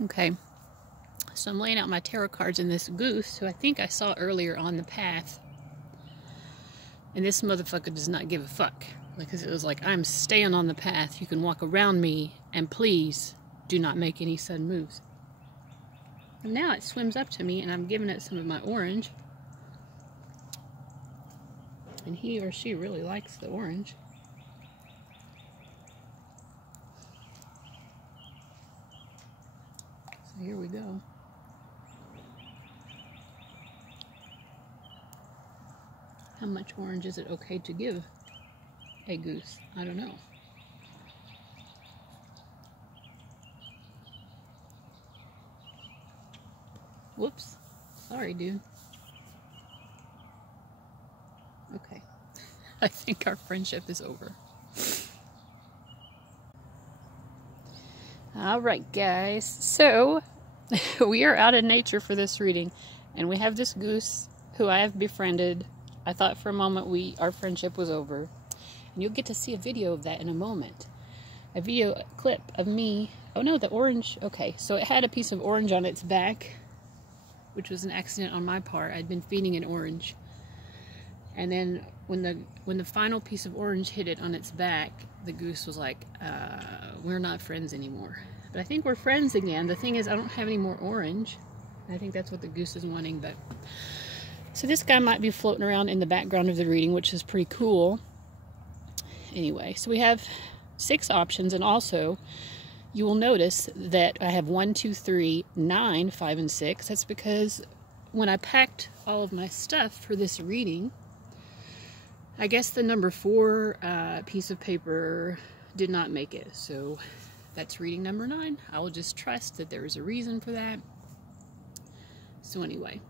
Okay, so I'm laying out my tarot cards in this goose, who I think I saw earlier on the path. And this motherfucker does not give a fuck. Because it was like, I'm staying on the path. You can walk around me, and please do not make any sudden moves. And now it swims up to me, and I'm giving it some of my orange. And he or she really likes the orange. So here we go. How much orange is it okay to give a goose? I don't know. Whoops. Sorry, dude. Okay. I think our friendship is over. Alright, guys. So, we are out in nature for this reading. And we have this goose who I have befriended. I thought for a moment our friendship was over. And you'll get to see a video of that in a moment. A video clip of me. Oh no, the orange. Okay, so it had a piece of orange on its back, which was an accident on my part. I'd been feeding it orange. And then when the final piece of orange hit it on its back, the goose was like, we're not friends anymore. But I think we're friends again. The thing is, I don't have any more orange. I think that's what the goose is wanting. But so this guy might be floating around in the background of the reading, which is pretty cool. Anyway, so we have 6 options, and also you will notice that I have 1, 2, 3, 9, 5, and 6. That's because when I packed all of my stuff for this reading, I guess the number 4 piece of paper did not make it. So that's reading number 9. I will just trust that there is a reason for that. So anyway,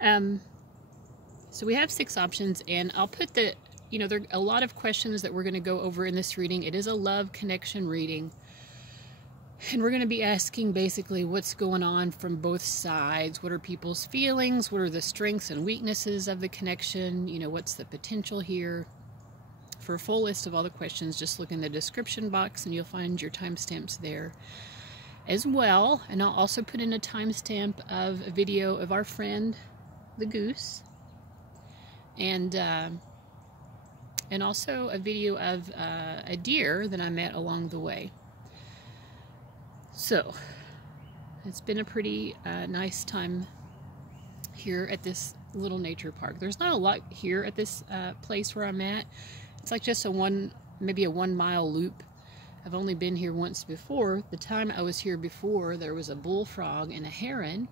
so we have 6 options, and I'll put there are a lot of questions that we're going to go over in this reading. It is a love connection reading. And we're going to be asking basically what's going on from both sides. What are people's feelings? What are the strengths and weaknesses of the connection? What's the potential here? For a full list of all the questions, just look in the description box and you'll find your timestamps there as well. And I'll also put in a timestamp of a video of our friend, the goose. And also a video of a deer that I met along the way. So, it's been a pretty nice time here at this little nature park. There's not a lot here at this place where I'm at. It's like just maybe a 1 mile loop. I've only been here once before. The time I was here before, there was a bullfrog and a heron.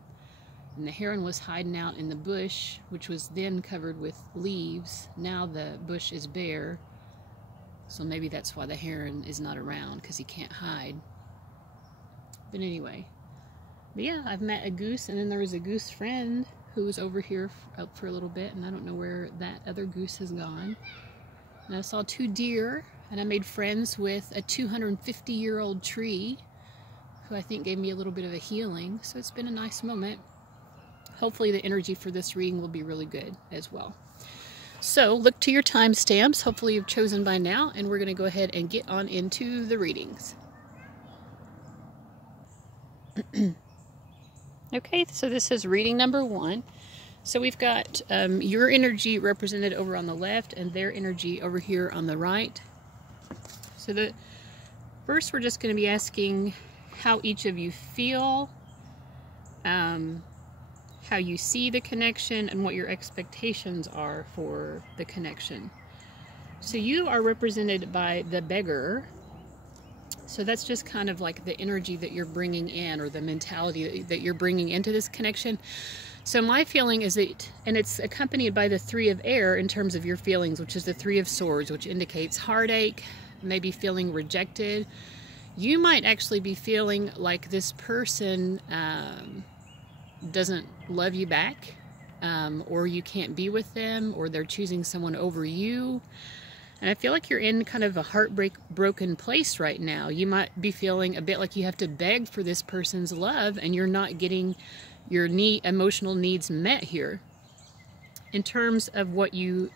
And the heron was hiding out in the bush, which was then covered with leaves. Now the bush is bare. So maybe that's why the heron is not around, because he can't hide. But anyway, yeah, I've met a goose, and then there was a goose friend who was over here up for a little bit, and I don't know where that other goose has gone. And I saw 2 deer, and I made friends with a 250-year-old tree, who I think gave me a little bit of a healing. So it's been a nice moment. Hopefully the energy for this reading will be really good as well. So look to your timestamps. Hopefully you've chosen by now, and we're going to go ahead and get on into the readings. Okay, so this is reading number 1. So we've got your energy represented over on the left and their energy over here on the right. So first we're just going to be asking how each of you feel, how you see the connection, and what your expectations are for the connection. So you are represented by the beggar. So that's just kind of like the energy that you're bringing in, or the mentality that you're bringing into this connection. So my feeling is that, and it's accompanied by the 3 of air in terms of your feelings, which is the 3 of swords, which indicates heartache, maybe feeling rejected. You might actually be feeling like this person doesn't love you back, or you can't be with them, or they're choosing someone over you. And I feel like you're in kind of a broken place right now. You might be feeling a bit like you have to beg for this person's love, and you're not getting your emotional needs met here. In terms of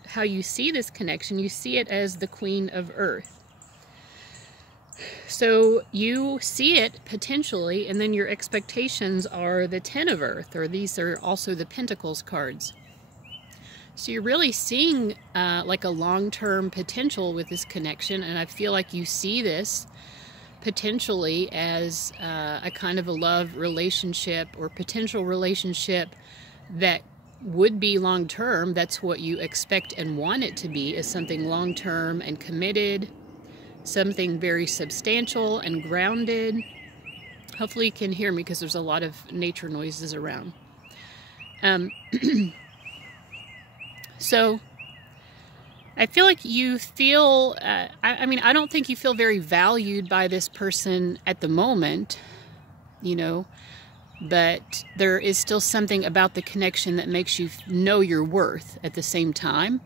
how you see this connection, you see it as the Queen of Earth. So you see it potentially, and then your expectations are the Ten of Earth, or these are also the Pentacles cards. So you're really seeing like a long-term potential with this connection, and I feel like you see this potentially as a kind of a love relationship or potential relationship that would be long-term. That's what you expect and want it to be, is something long-term and committed, something very substantial and grounded. Hopefully you can hear me because there's a lot of nature noises around. So I feel like you feel, I mean, I don't think you feel very valued by this person at the moment, you know, but there is still something about the connection that makes you know your worth at the same time.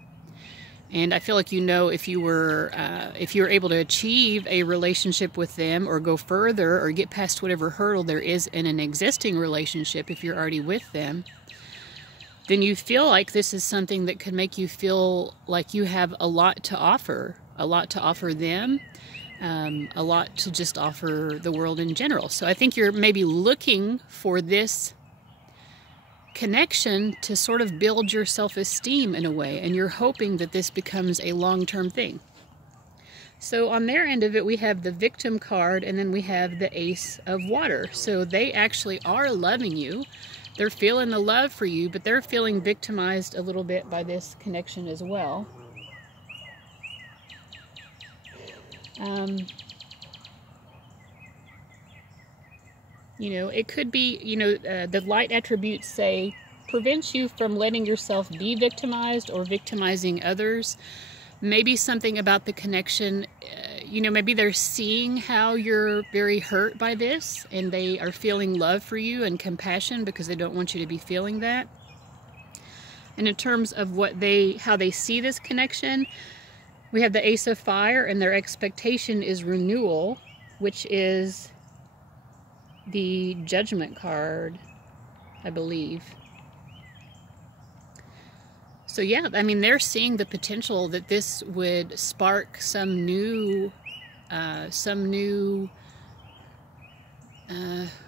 And I feel like, you know, if you were able to achieve a relationship with them, or go further, or get past whatever hurdle there is in an existing relationship, if you're already with them, then you feel like this is something that could make you feel like you have a lot to offer them, a lot to just offer the world in general. So I think you're maybe looking for this connection to sort of build your self-esteem in a way, and you're hoping that this becomes a long-term thing. So on their end of it, we have the Victim card, and then we have the Ace of Water. So they actually are loving you. They're feeling the love for you, but they're feeling victimized a little bit by this connection as well. You know, it could be, you know, the light attributes say prevents you from letting yourself be victimized or victimizing others. Maybe something about the connection, you know, maybe they're seeing how you're very hurt by this, and they are feeling love for you and compassion because they don't want you to be feeling that. And in terms of how they see this connection, we have the Ace of Fire, and their expectation is renewal, which is the Judgment card, I believe. So yeah, I mean, they're seeing the potential that this would spark some new,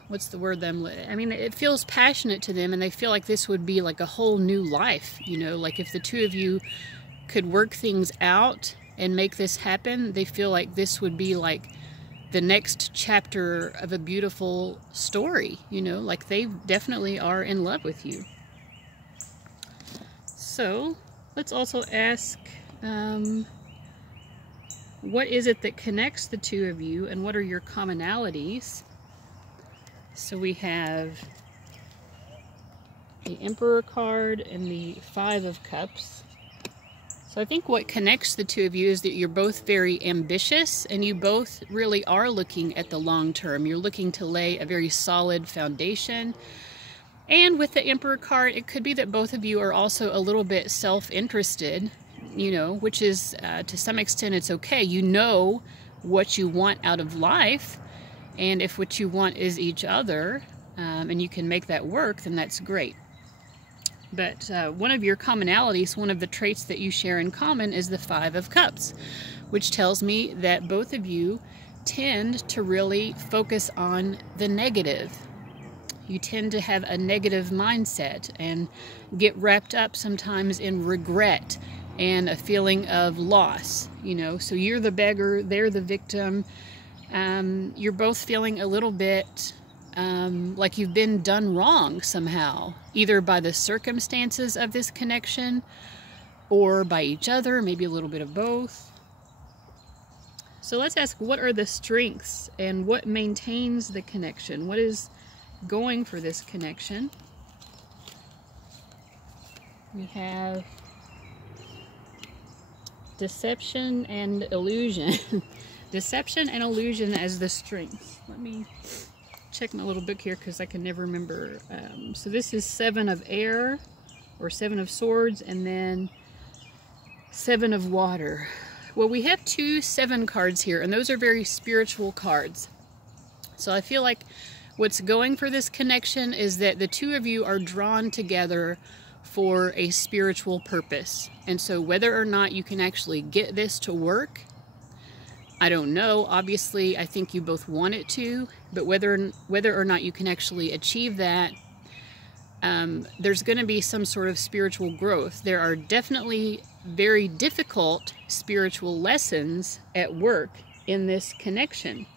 what's the word I mean, it feels passionate to them, and they feel like this would be like a whole new life, you know, like if the two of you could work things out and make this happen, they feel like this would be like the next chapter of a beautiful story, you know, like they definitely are in love with you. So let's also ask, what is it that connects the two of you, and what are your commonalities? So we have the Emperor card and the Five of Cups. So I think what connects the two of you is that you're both very ambitious, and you both really are looking at the long term. You're looking to lay a very solid foundation. And with the Emperor card, it could be that both of you are also a little bit self-interested, you know, which is, to some extent, it's okay. You know what you want out of life, and if what you want is each other, and you can make that work, then that's great. But one of your commonalities, one of the traits that you share in common, is the Five of Cups, which tells me that both of you tend to really focus on the negative. You tend to have a negative mindset and get wrapped up sometimes in regret and a feeling of loss, you know. So you're the beggar, they're the victim. You're both feeling a little bit like you've been done wrong somehow, either by the circumstances of this connection or by each other, maybe a little bit of both. So let's ask, what are the strengths and what maintains the connection? What is going for this connection? We have deception and illusion. Deception and illusion as the strengths. Let me check my little book here because I can never remember. So this is Seven of Air, or Seven of Swords, and then Seven of Water. Well, we have two 7 cards here, and those are very spiritual cards. So I feel like what's going for this connection is that the two of you are drawn together for a spiritual purpose. And so whether or not you can actually get this to work, I don't know. Obviously, I think you both want it to, but whether or not you can actually achieve that, there's going to be some sort of spiritual growth. There are definitely very difficult spiritual lessons at work in this connection.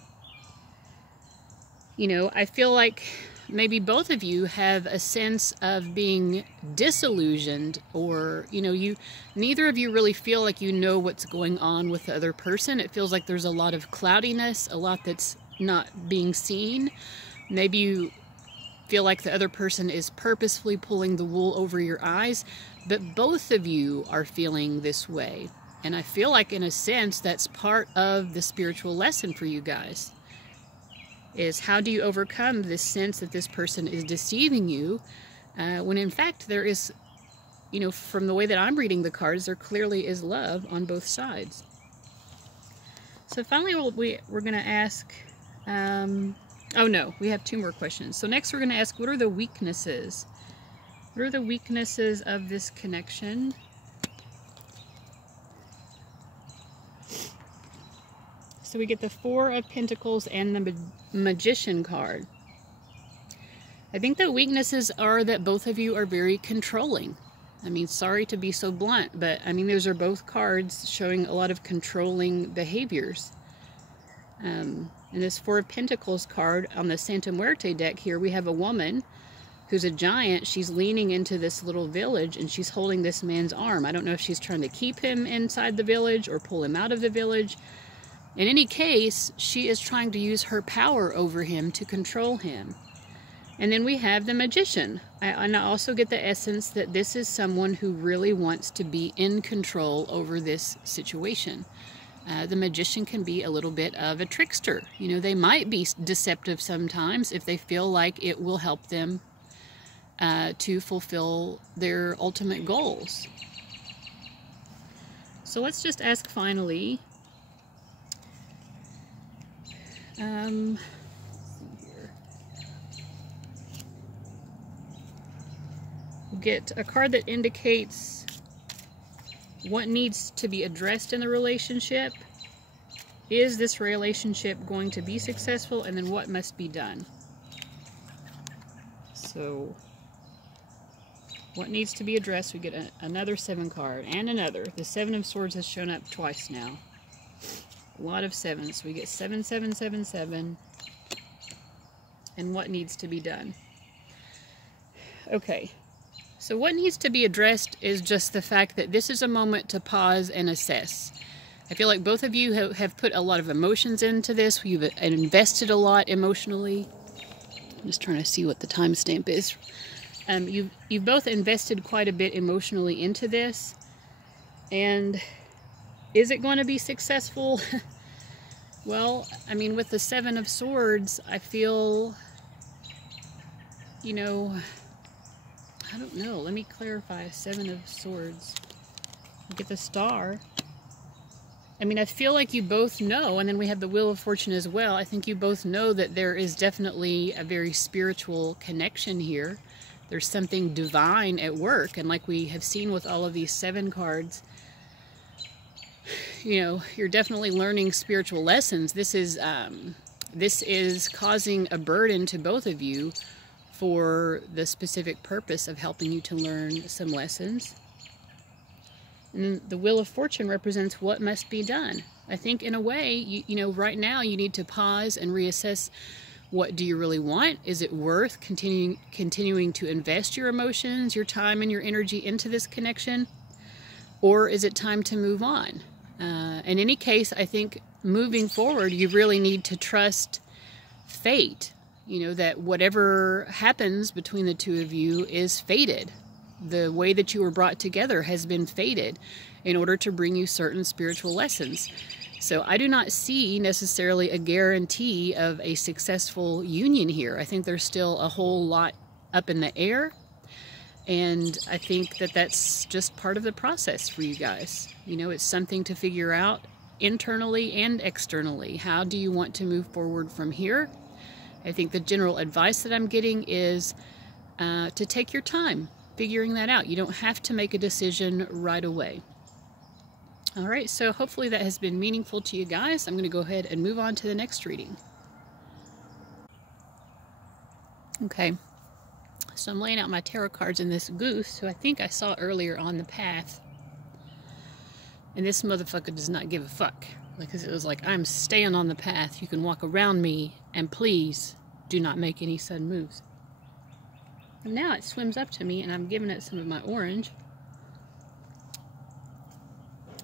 You know, I feel like maybe both of you have a sense of being disillusioned, or, you know, neither of you really feel like you know what's going on with the other person. It feels like there's a lot of cloudiness, a lot that's not being seen. Maybe you feel like the other person is purposefully pulling the wool over your eyes, but both of you are feeling this way. And I feel like, in a sense, that's part of the spiritual lesson for you guys. Is how do you overcome this sense that this person is deceiving you, when in fact there is, you know, from the way that I'm reading the cards, there clearly is love on both sides. So finally we're going to ask, oh no, we have 2 more questions. So next we're going to ask, what are the weaknesses? What are the weaknesses of this connection? So we get the 4 of Pentacles and the Magician card. I think the weaknesses are that both of you are very controlling. I mean, sorry to be so blunt, but I mean, those are both cards showing a lot of controlling behaviors. In this 4 of Pentacles card on the Santa Muerte deck here, we have a woman who's a giant. She's leaning into this little village and she's holding this man's arm. I don't know if she's trying to keep him inside the village or pull him out of the village. In any case, she is trying to use her power over him to control him. And then we have the Magician. And I also get the essence that this is someone who really wants to be in control over this situation. The Magician can be a little bit of a trickster. You know, they might be deceptive sometimes if they feel like it will help them to fulfill their ultimate goals. So let's just ask finally, let's see here. We'll get a card that indicates what needs to be addressed in the relationship. Is this relationship going to be successful? And then what must be done? So what needs to be addressed? We get another 7 card and another. The 7 of Swords has shown up twice now. A lot of 7s. So we get 7, 7, 7, 7. And what needs to be done? Okay. So what needs to be addressed is just the fact that this is a moment to pause and assess. I feel like both of you have put a lot of emotions into this. You've invested a lot emotionally. I'm just trying to see what the timestamp is. You've both invested quite a bit emotionally into this. And is it going to be successful? Well, I mean, with the 7 of Swords, I feel, you know, I don't know. Let me clarify. 7 of Swords. Get the Star. I mean, I feel like you both know, and then we have the Wheel of Fortune as well. I think you both know that there is definitely a very spiritual connection here. There's something divine at work, and like we have seen with all of these 7 cards, you know, you're definitely learning spiritual lessons. This is causing a burden to both of you for the specific purpose of helping you to learn some lessons. And the Wheel of Fortune represents what must be done. I think in a way, you know, right now you need to pause and reassess, what do you really want? Is it worth continuing to invest your emotions, your time, and your energy into this connection? Or is it time to move on? In any case, I think moving forward, you really need to trust fate. You know, that whatever happens between the 2 of you is fated. The way that you were brought together has been fated in order to bring you certain spiritual lessons. So I do not see necessarily a guarantee of a successful union here. I think there's still a whole lot up in the air. And I think that that's just part of the process for you guys. You know, it's something to figure out internally and externally. How do you want to move forward from here? I think the general advice that I'm getting is to take your time figuring that out. You don't have to make a decision right away. All right, so hopefully that has been meaningful to you guys. I'm going to go ahead and move on to the next reading. Okay, so I'm laying out my tarot cards in this goose, who I think I saw earlier on the path. And this motherfucker does not give a fuck. Because it was like, I'm staying on the path. You can walk around me, and please do not make any sudden moves. And now it swims up to me, and I'm giving it some of my orange.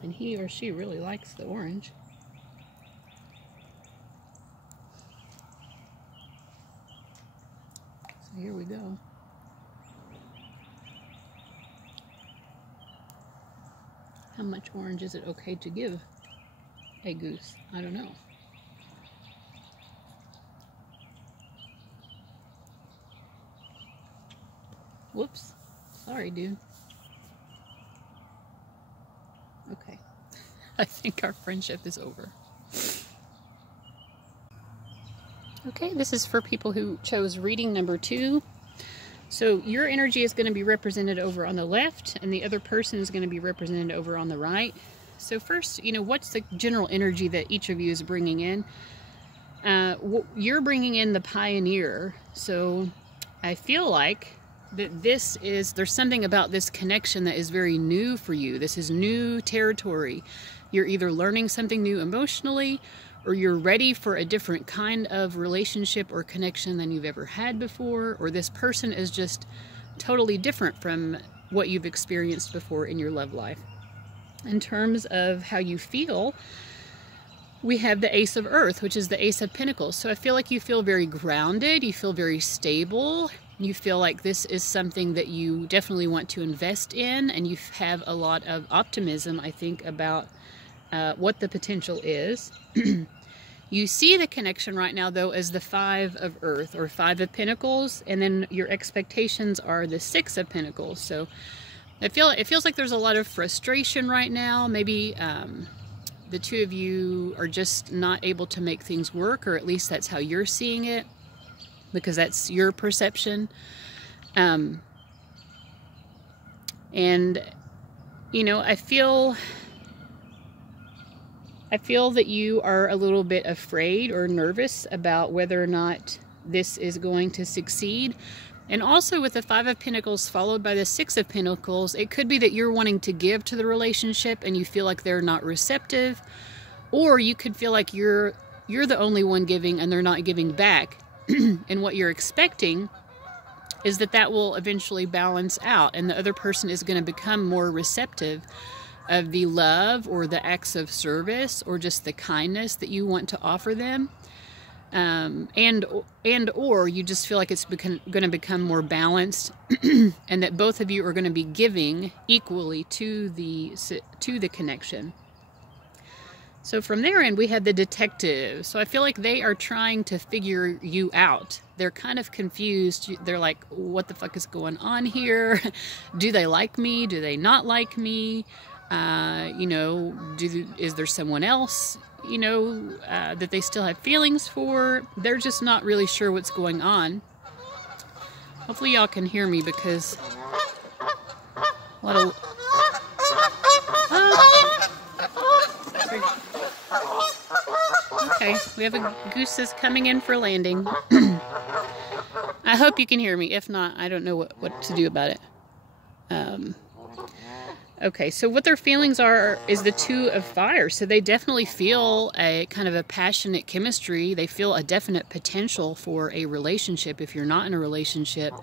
And he or she really likes the orange. So here we go. How much orange is it okay to give a goose? I don't know. Whoops. Sorry, dude. Okay. I think our friendship is over. Okay, this is for people who chose reading number 2. So your energy is going to be represented over on the left, and the other person is going to be represented over on the right. So first, you know, what's the general energy that each of you is bringing in? You're bringing in the pioneer. So I feel like that there's something about this connection that is very new for you. This is new territory. You're either learning something new emotionally, or you're ready for a different kind of relationship or connection than you've ever had before, or this person is just totally different from what you've experienced before in your love life. In terms of how you feel, we have the Ace of Earth, which is the Ace of Pentacles. So I feel like you feel very grounded, you feel very stable, you feel like this is something that you definitely want to invest in, and you have a lot of optimism, I think, about what the potential is. You see the connection right now, though, as the 5 of Earth, or 5 of Pentacles, and then your expectations are the 6 of Pentacles. So it feels like there's a lot of frustration right now. Maybe the two of you are just not able to make things work, or at least that's how you're seeing it, because that's your perception. And, you know, I feel that you are a little bit afraid or nervous about whether or not this is going to succeed. And also with the 5 of Pentacles followed by the 6 of Pentacles, it could be that you're wanting to give to the relationship and you feel like they're not receptive, or you could feel like you're the only one giving and they're not giving back. And what you're expecting is that will eventually balance out, and the other person is going to become more receptive of the love or the acts of service or just the kindness that you want to offer them. Or you just feel like it's going to become more balanced and that both of you are going to be giving equally to the connection. So from their end, we had the detective. So I feel like they are trying to figure you out. They're kind of confused. They're like, what the fuck is going on here? Do they like me? Do they not like me? You know, is there someone else, you know, that they still have feelings for? They're just not really sure what's going on. Hopefully y'all can hear me, because a lot of... Okay, we have a goose that's coming in for landing. I hope you can hear me. If not, I don't know what to do about it. Okay, so what their feelings are is the 2 of Fire. So they definitely feel a kind of a passionate chemistry. They feel a definite potential for a relationship if you're not in a relationship.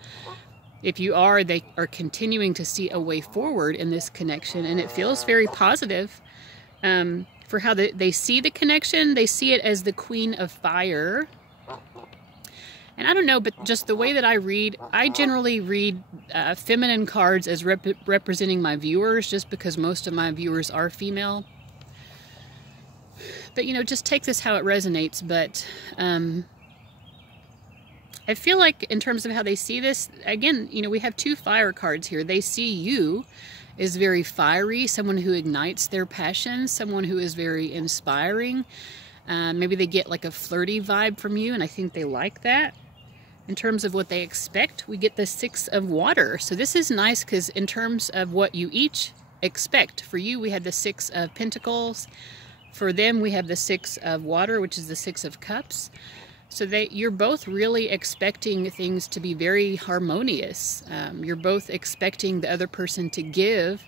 If you are, they are continuing to see a way forward in this connection, and it feels very positive. For how they see the connection, they see it as the Queen of Fire. And I don't know, but just the way that I generally read feminine cards as representing my viewers, just because most of my viewers are female. But, you know, just take this how it resonates. But I feel like in terms of how they see this, again, you know, we have 2 fire cards here. They see you is very fiery, someone who ignites their passion, someone who is very inspiring. Maybe they get like a flirty vibe from you, and I think they like that. In terms of what they expect, we get the 6 of Water. So this is nice because in terms of what you each expect. For you, we had the Six of Pentacles. For them, we have the Six of Water, which is the Six of Cups. So you're both really expecting things to be very harmonious. You're both expecting the other person to give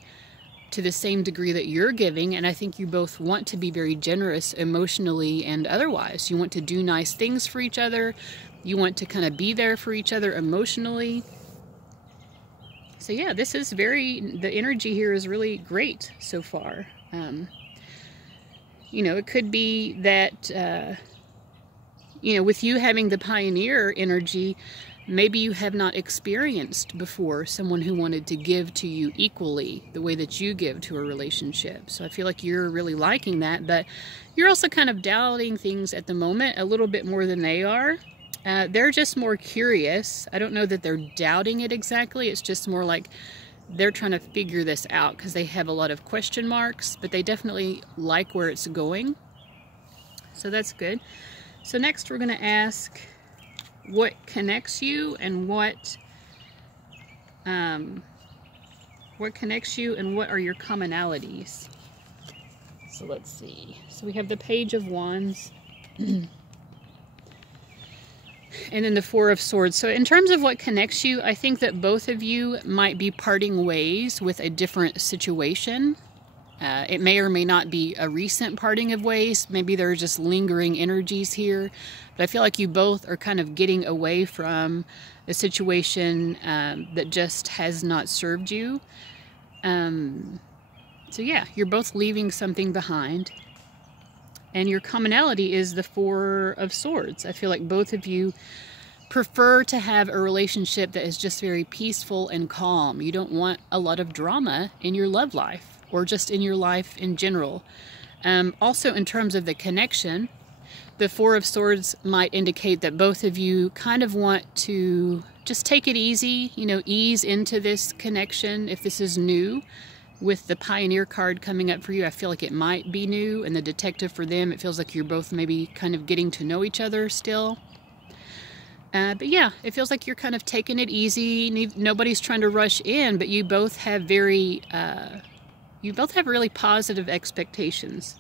to the same degree that you're giving, and I think you both want to be very generous emotionally and otherwise. You want to do nice things for each other. You want to kind of be there for each other emotionally. So yeah, this is the energy here is really great so far. You know, it could be that, you know, with you having the pioneer energy, maybe you have not experienced before someone who wanted to give to you equally the way that you give to a relationship. So I feel like you're really liking that, but you're also kind of doubting things at the moment a little bit more than they are. They're just more curious. I don't know that they're doubting it exactly. It's just more like they're trying to figure this out because they have a lot of question marks, but they definitely like where it's going. So that's good. So next we're going to ask what connects you and what connects you and what are your commonalities. So let's see. So we have the Page of Wands. And then the Four of Swords. So in terms of what connects you, I think that both of you might be parting ways with a different situation. It may or may not be a recent parting of ways. Maybe there are just lingering energies here. But I feel like you both are kind of getting away from a situation that just has not served you. So yeah, you're both leaving something behind. And your commonality is the Four of Swords. I feel like both of you prefer to have a relationship that is just very peaceful and calm. You don't want a lot of drama in your love life or just in your life in general. Also, in terms of the connection, the Four of Swords might indicate that both of you kind of want to just take it easy, you know, ease into this connection if this is new. With the Pioneer card coming up for you, I feel like it might be new, and the Detective for them, it feels like you're both maybe kind of getting to know each other still. But yeah, it feels like you're kind of taking it easy. Nobody's trying to rush in, but you both have really positive expectations.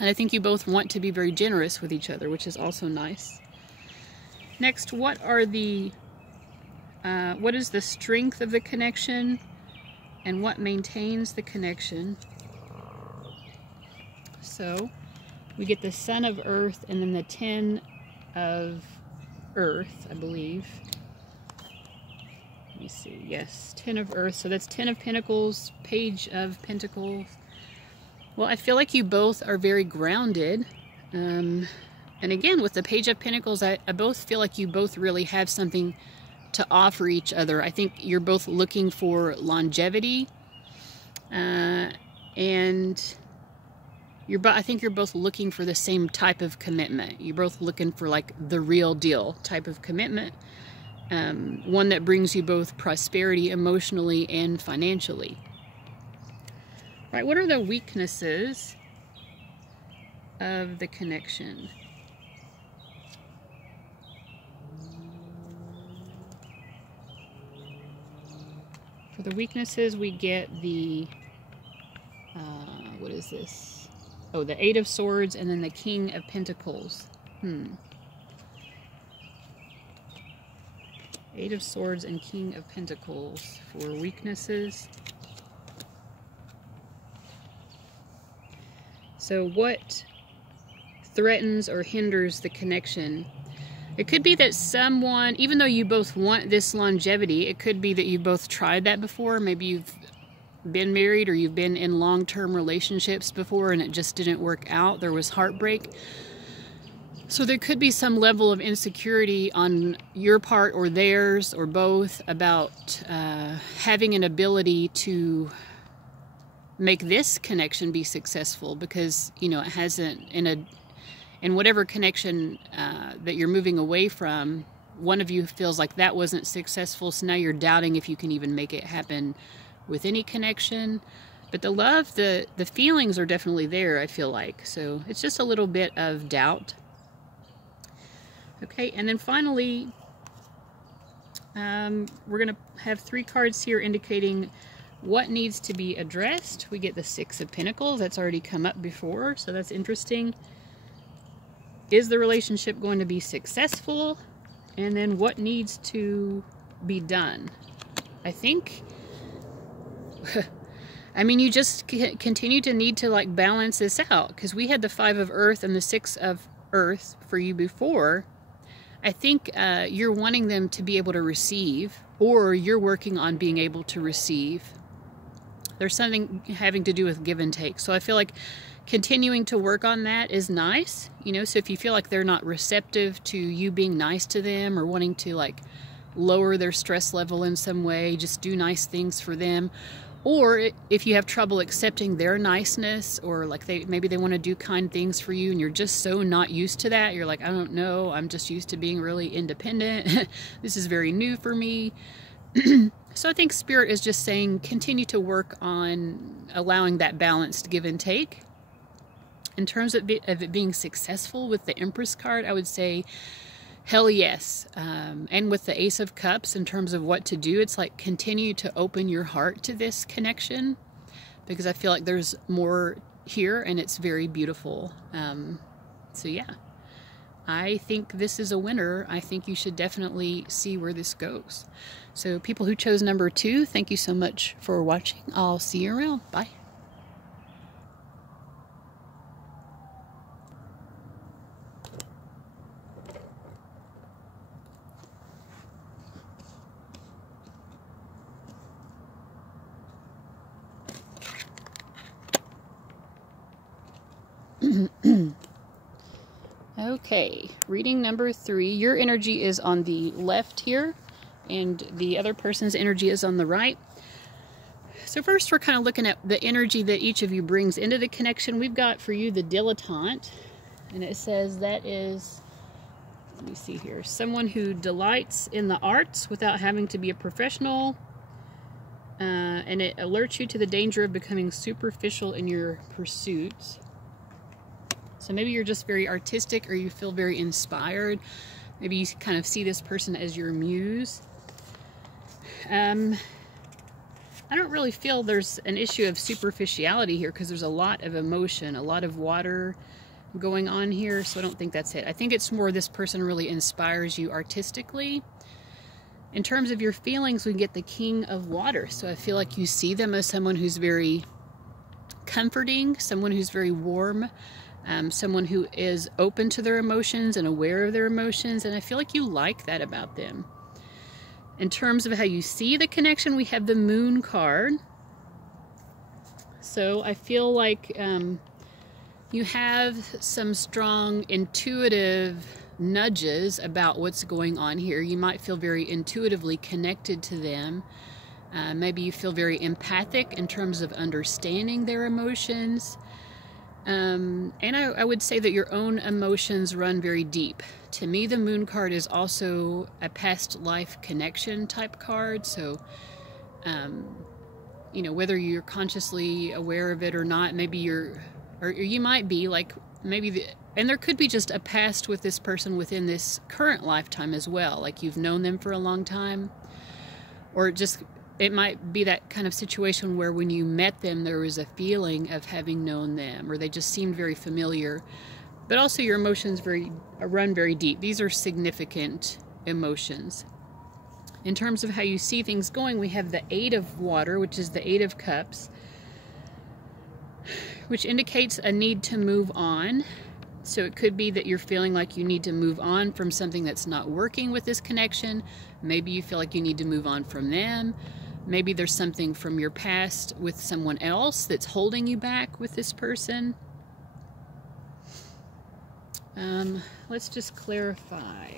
And I think you both want to be very generous with each other, which is also nice. Next, what is the strength of the connection? And what maintains the connection? So we get the Sun of Earth and then the Ten of Earth, I believe. Let me see. Yes, Ten of Earth. So that's Ten of Pentacles, Page of Pentacles. Well, I feel like you both are very grounded. And again, with the Page of Pentacles, I both feel like you both really have something to offer each other. I think you're both looking for longevity, and I think you're both looking for the same type of commitment. You're both looking for like the real deal type of commitment, one that brings you both prosperity emotionally and financially. All right, what are the weaknesses of the connection? For the weaknesses, we get the, what is this? Oh, the Eight of Swords and then the King of Pentacles. Eight of Swords and King of Pentacles for weaknesses. So what threatens or hinders the connection? It could be that someone, even though you both want this longevity, it could be that you've both tried that before. Maybe you've been married or you've been in long-term relationships before and it just didn't work out. There was heartbreak. So there could be some level of insecurity on your part or theirs or both about having an ability to make this connection be successful because, you know, it hasn't, in whatever connection that you're moving away from, one of you feels like that wasn't successful, so now you're doubting if you can even make it happen with any connection. But the love, the feelings are definitely there, I feel like. So it's just a little bit of doubt. Okay, and then finally, we're going to have three cards here indicating What needs to be addressed? We get the Six of Pentacles. That's already come up before, so that's interesting. Is the relationship going to be successful? And then what needs to be done? I think, I mean, you just continue to need to like balance this out, because we had the Five of Earth and the Six of Earth for you before. I think you're wanting them to be able to receive, or you're working on being able to receive. There's something having to do with give and take. So I feel like continuing to work on that is nice. You know, so if you feel like they're not receptive to you being nice to them, or wanting to like lower their stress level in some way, just do nice things for them. Or if you have trouble accepting their niceness, or like maybe they want to do kind things for you and you're just so not used to that. You're like, I don't know, I'm just used to being really independent. This is very new for me. So I think Spirit is just saying continue to work on allowing that balanced give and take. In terms of it being successful with the Empress card, I would say hell yes. And with the Ace of Cups, in terms of what to do, it's like continue to open your heart to this connection, because I feel like there's more here and it's very beautiful. So yeah, I think this is a winner. I think you should definitely see where this goes. So people who chose number 2, thank you so much for watching. I'll see you around. Bye. Okay, reading number 3. Your energy is on the left here, and the other person's energy is on the right. So first we're kind of looking at the energy that each of you brings into the connection. We've got for you the dilettante, and it says that is, let me see here, someone who delights in the arts without having to be a professional, and it alerts you to the danger of becoming superficial in your pursuits. So maybe you're just very artistic, or you feel very inspired. Maybe you kind of see this person as your muse. I don't really feel there's an issue of superficiality here, because there's a lot of emotion, a lot of water going on here, so I don't think that's it. I think it's more this person really inspires you artistically. In terms of your feelings, we get the King of Water, so I feel like you see them as someone who's very comforting, someone who's very warm, someone who is open to their emotions and aware of their emotions, and I feel like you like that about them. In terms of how you see the connection, we have the Moon card. So I feel like you have some strong intuitive nudges about what's going on here. You might feel very intuitively connected to them. Maybe you feel very empathic in terms of understanding their emotions. And I would say that your own emotions run very deep. To me, the Moon card is also a past life connection type card. So, you know, whether you're consciously aware of it or not, maybe or you might be like, and there could be just a past with this person within this current lifetime as well. Like you've known them for a long time, or it might be that kind of situation where when you met them, there was a feeling of having known them, or they just seemed very familiar. But also your emotions run very deep. These are significant emotions. In terms of how you see things going, we have the Eight of Water, which is the Eight of Cups, which indicates a need to move on. So it could be that you're feeling like you need to move on from something that's not working with this connection. Maybe you feel like you need to move on from them. Maybe there's something from your past with someone else that's holding you back with this person. Let's just clarify.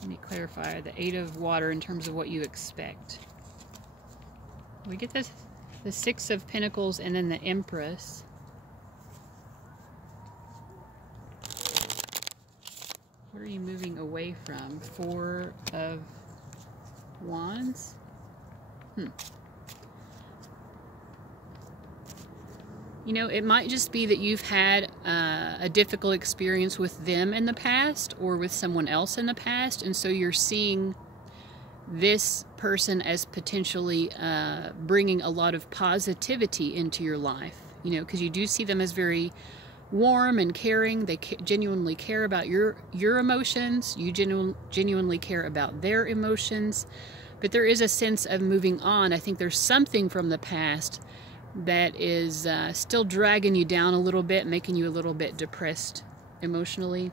Let me clarify the Eight of Water in terms of what you expect. We get the Six of Pentacles and then the Empress. What are you moving away from? Four of Wands? You know, it might just be that you've had a difficult experience with them in the past, or with someone else in the past, and so you're seeing this person as potentially bringing a lot of positivity into your life, you know, because you do see them as very warm and caring. They genuinely care about your emotions. You genuinely care about their emotions. But there is a sense of moving on. I think there's something from the past that is still dragging you down a little bit, making you a little bit depressed emotionally.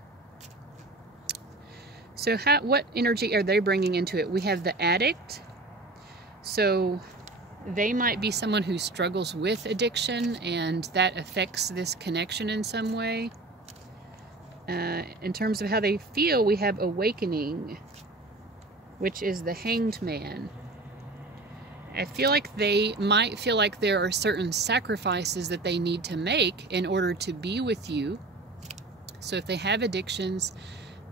So what energy are they bringing into it? We have the addict. So they might be someone who struggles with addiction, and that affects this connection in some way. In terms of how they feel, we have awakening, which is the Hanged Man. I feel like they might feel like there are certain sacrifices that they need to make in order to be with you. So if they have addictions,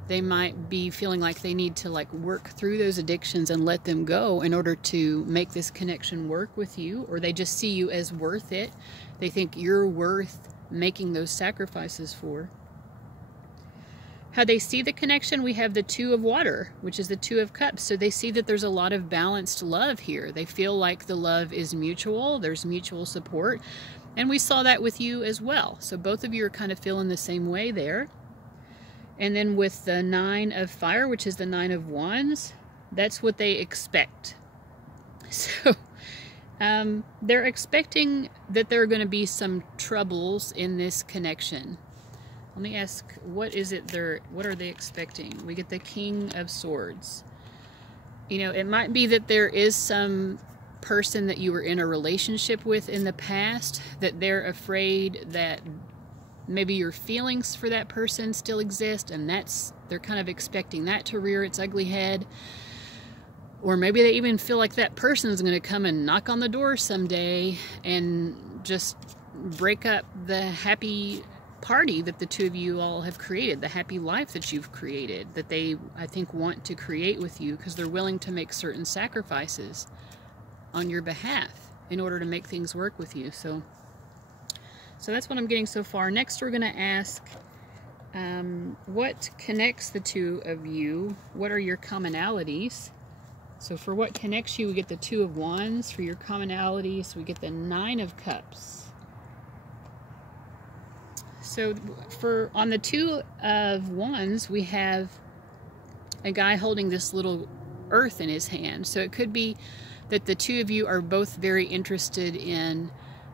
they might be feeling like they need to like work through those addictions and let them go in order to make this connection work with you, or they just see you as worth it. They think you're worth making those sacrifices for. How they see the connection, we have the Two of Water, which is the Two of Cups. So they see that there's a lot of balanced love here. They feel like the love is mutual, there's mutual support, and we saw that with you as well. So both of you are kind of feeling the same way there. And then with the Nine of Fire, which is the Nine of Wands, that's what they expect. So they're expecting that there are going to be some troubles in this connection. Let me ask, what are they expecting? We get the King of Swords. You know, it might be that there is some person that you were in a relationship with in the past that they're afraid that maybe your feelings for that person still exist, and they're kind of expecting that to rear its ugly head. Or maybe they even feel like that person is going to come and knock on the door someday and just break up the happy party that the two of you all have created, the happy life that you've created, that they, I think, want to create with you, because they're willing to make certain sacrifices on your behalf in order to make things work with you. So that's what I'm getting so far. Next, we're going to ask, what connects the two of you? What are your commonalities? So for what connects you, we get the Two of Wands. For your commonalities, we get the Nine of Cups. So on the Two of Wands, we have a guy holding this little earth in his hand. So it could be that the two of you are both very interested in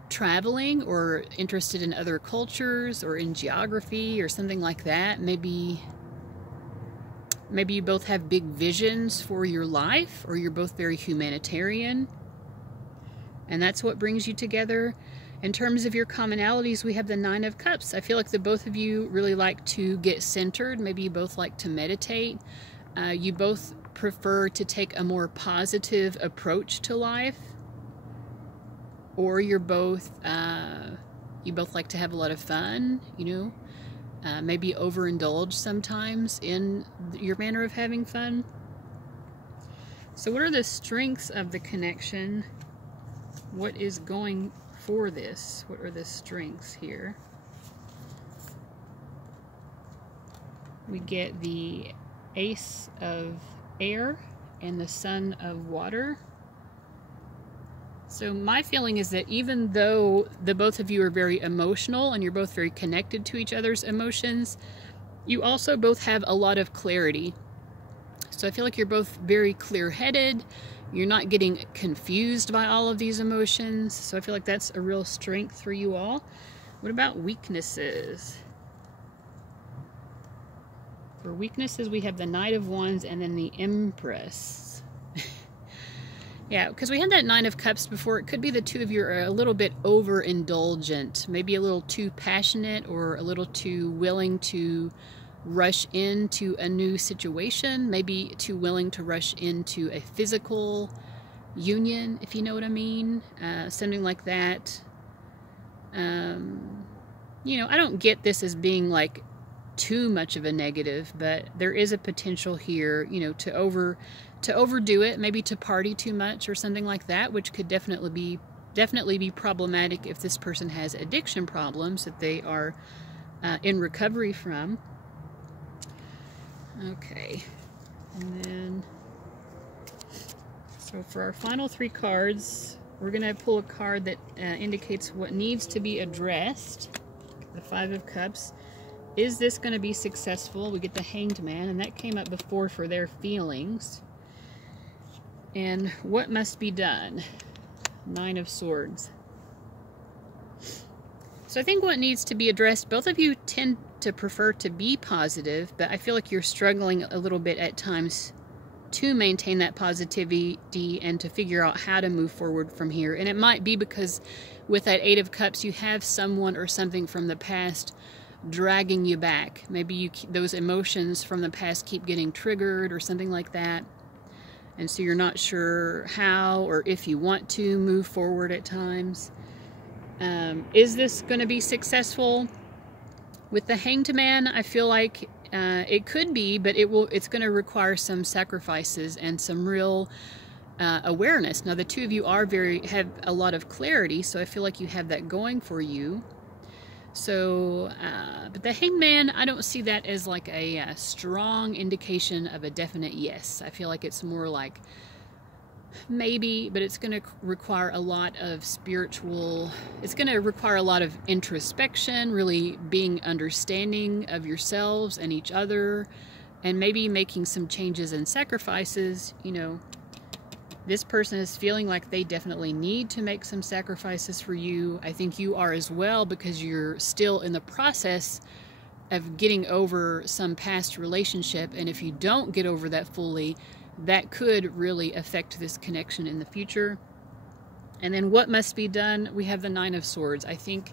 traveling, or interested in other cultures, or in geography, or something like that. Maybe you both have big visions for your life, or you're both very humanitarian, and that's what brings you together. In terms of your commonalities, we have the Nine of Cups. I feel like the both of you really like to get centered. Maybe you both like to meditate. You both prefer to take a more positive approach to life. Or you both like to have a lot of fun, you know. Maybe overindulge sometimes in your manner of having fun. So what are the strengths of the connection? What is going for this? What are the strengths here? We get the Ace of Air and the Sun of Water. So my feeling is that even though the both of you are very emotional and you're both very connected to each other's emotions, you also both have a lot of clarity. So I feel like you're both very clear-headed. You're not getting confused by all of these emotions. So I feel like that's a real strength for you all. What about weaknesses? For weaknesses, we have the Knight of Wands and then the Empress. Yeah, because we had that Nine of Cups before. It could be the two of you are a little bit overindulgent, maybe a little too passionate, or a little too willing to rush into a new situation, maybe too willing to rush into a physical union, if you know what I mean, something like that. You know, I don't get this as being like too much of a negative, but there is a potential here, you know, to overdo it, maybe to party too much or something like that, which could definitely be problematic if this person has addiction problems that they are in recovery from. Okay, and then So for our final 3 cards, we're going to pull a card that indicates what needs to be addressed. The 5 of Cups. Is this going to be successful? We get the Hanged Man, and that came up before for their feelings. And what must be done? 9 of Swords. So I think what needs to be addressed, both of you tend to prefer to be positive, but I feel like you're struggling a little bit at times to maintain that positivity and to figure out how to move forward from here. And it might be because with that 8 of Cups, you have someone or something from the past dragging you back. Maybe those emotions from the past keep getting triggered or something like that. And so you're not sure how or if you want to move forward at times. Is this going to be successful? With the Hanged Man, I feel like it could be, but it's going to require some sacrifices and some real awareness. Now, the 2 of you have a lot of clarity, so I feel like you have that going for you. So, but the Hanged Man, I don't see that as like a strong indication of a definite yes. I feel like it's more like maybe, but it's going to require a lot of it's going to require a lot of introspection, really being understanding of yourselves and each other, and maybe making some changes and sacrifices. You know, this person is feeling like they definitely need to make some sacrifices for you. I think you are as well, because you're still in the process of getting over some past relationship, and if you don't get over that fully, that could really affect this connection in the future. And then what must be done? We have the 9 of Swords. I think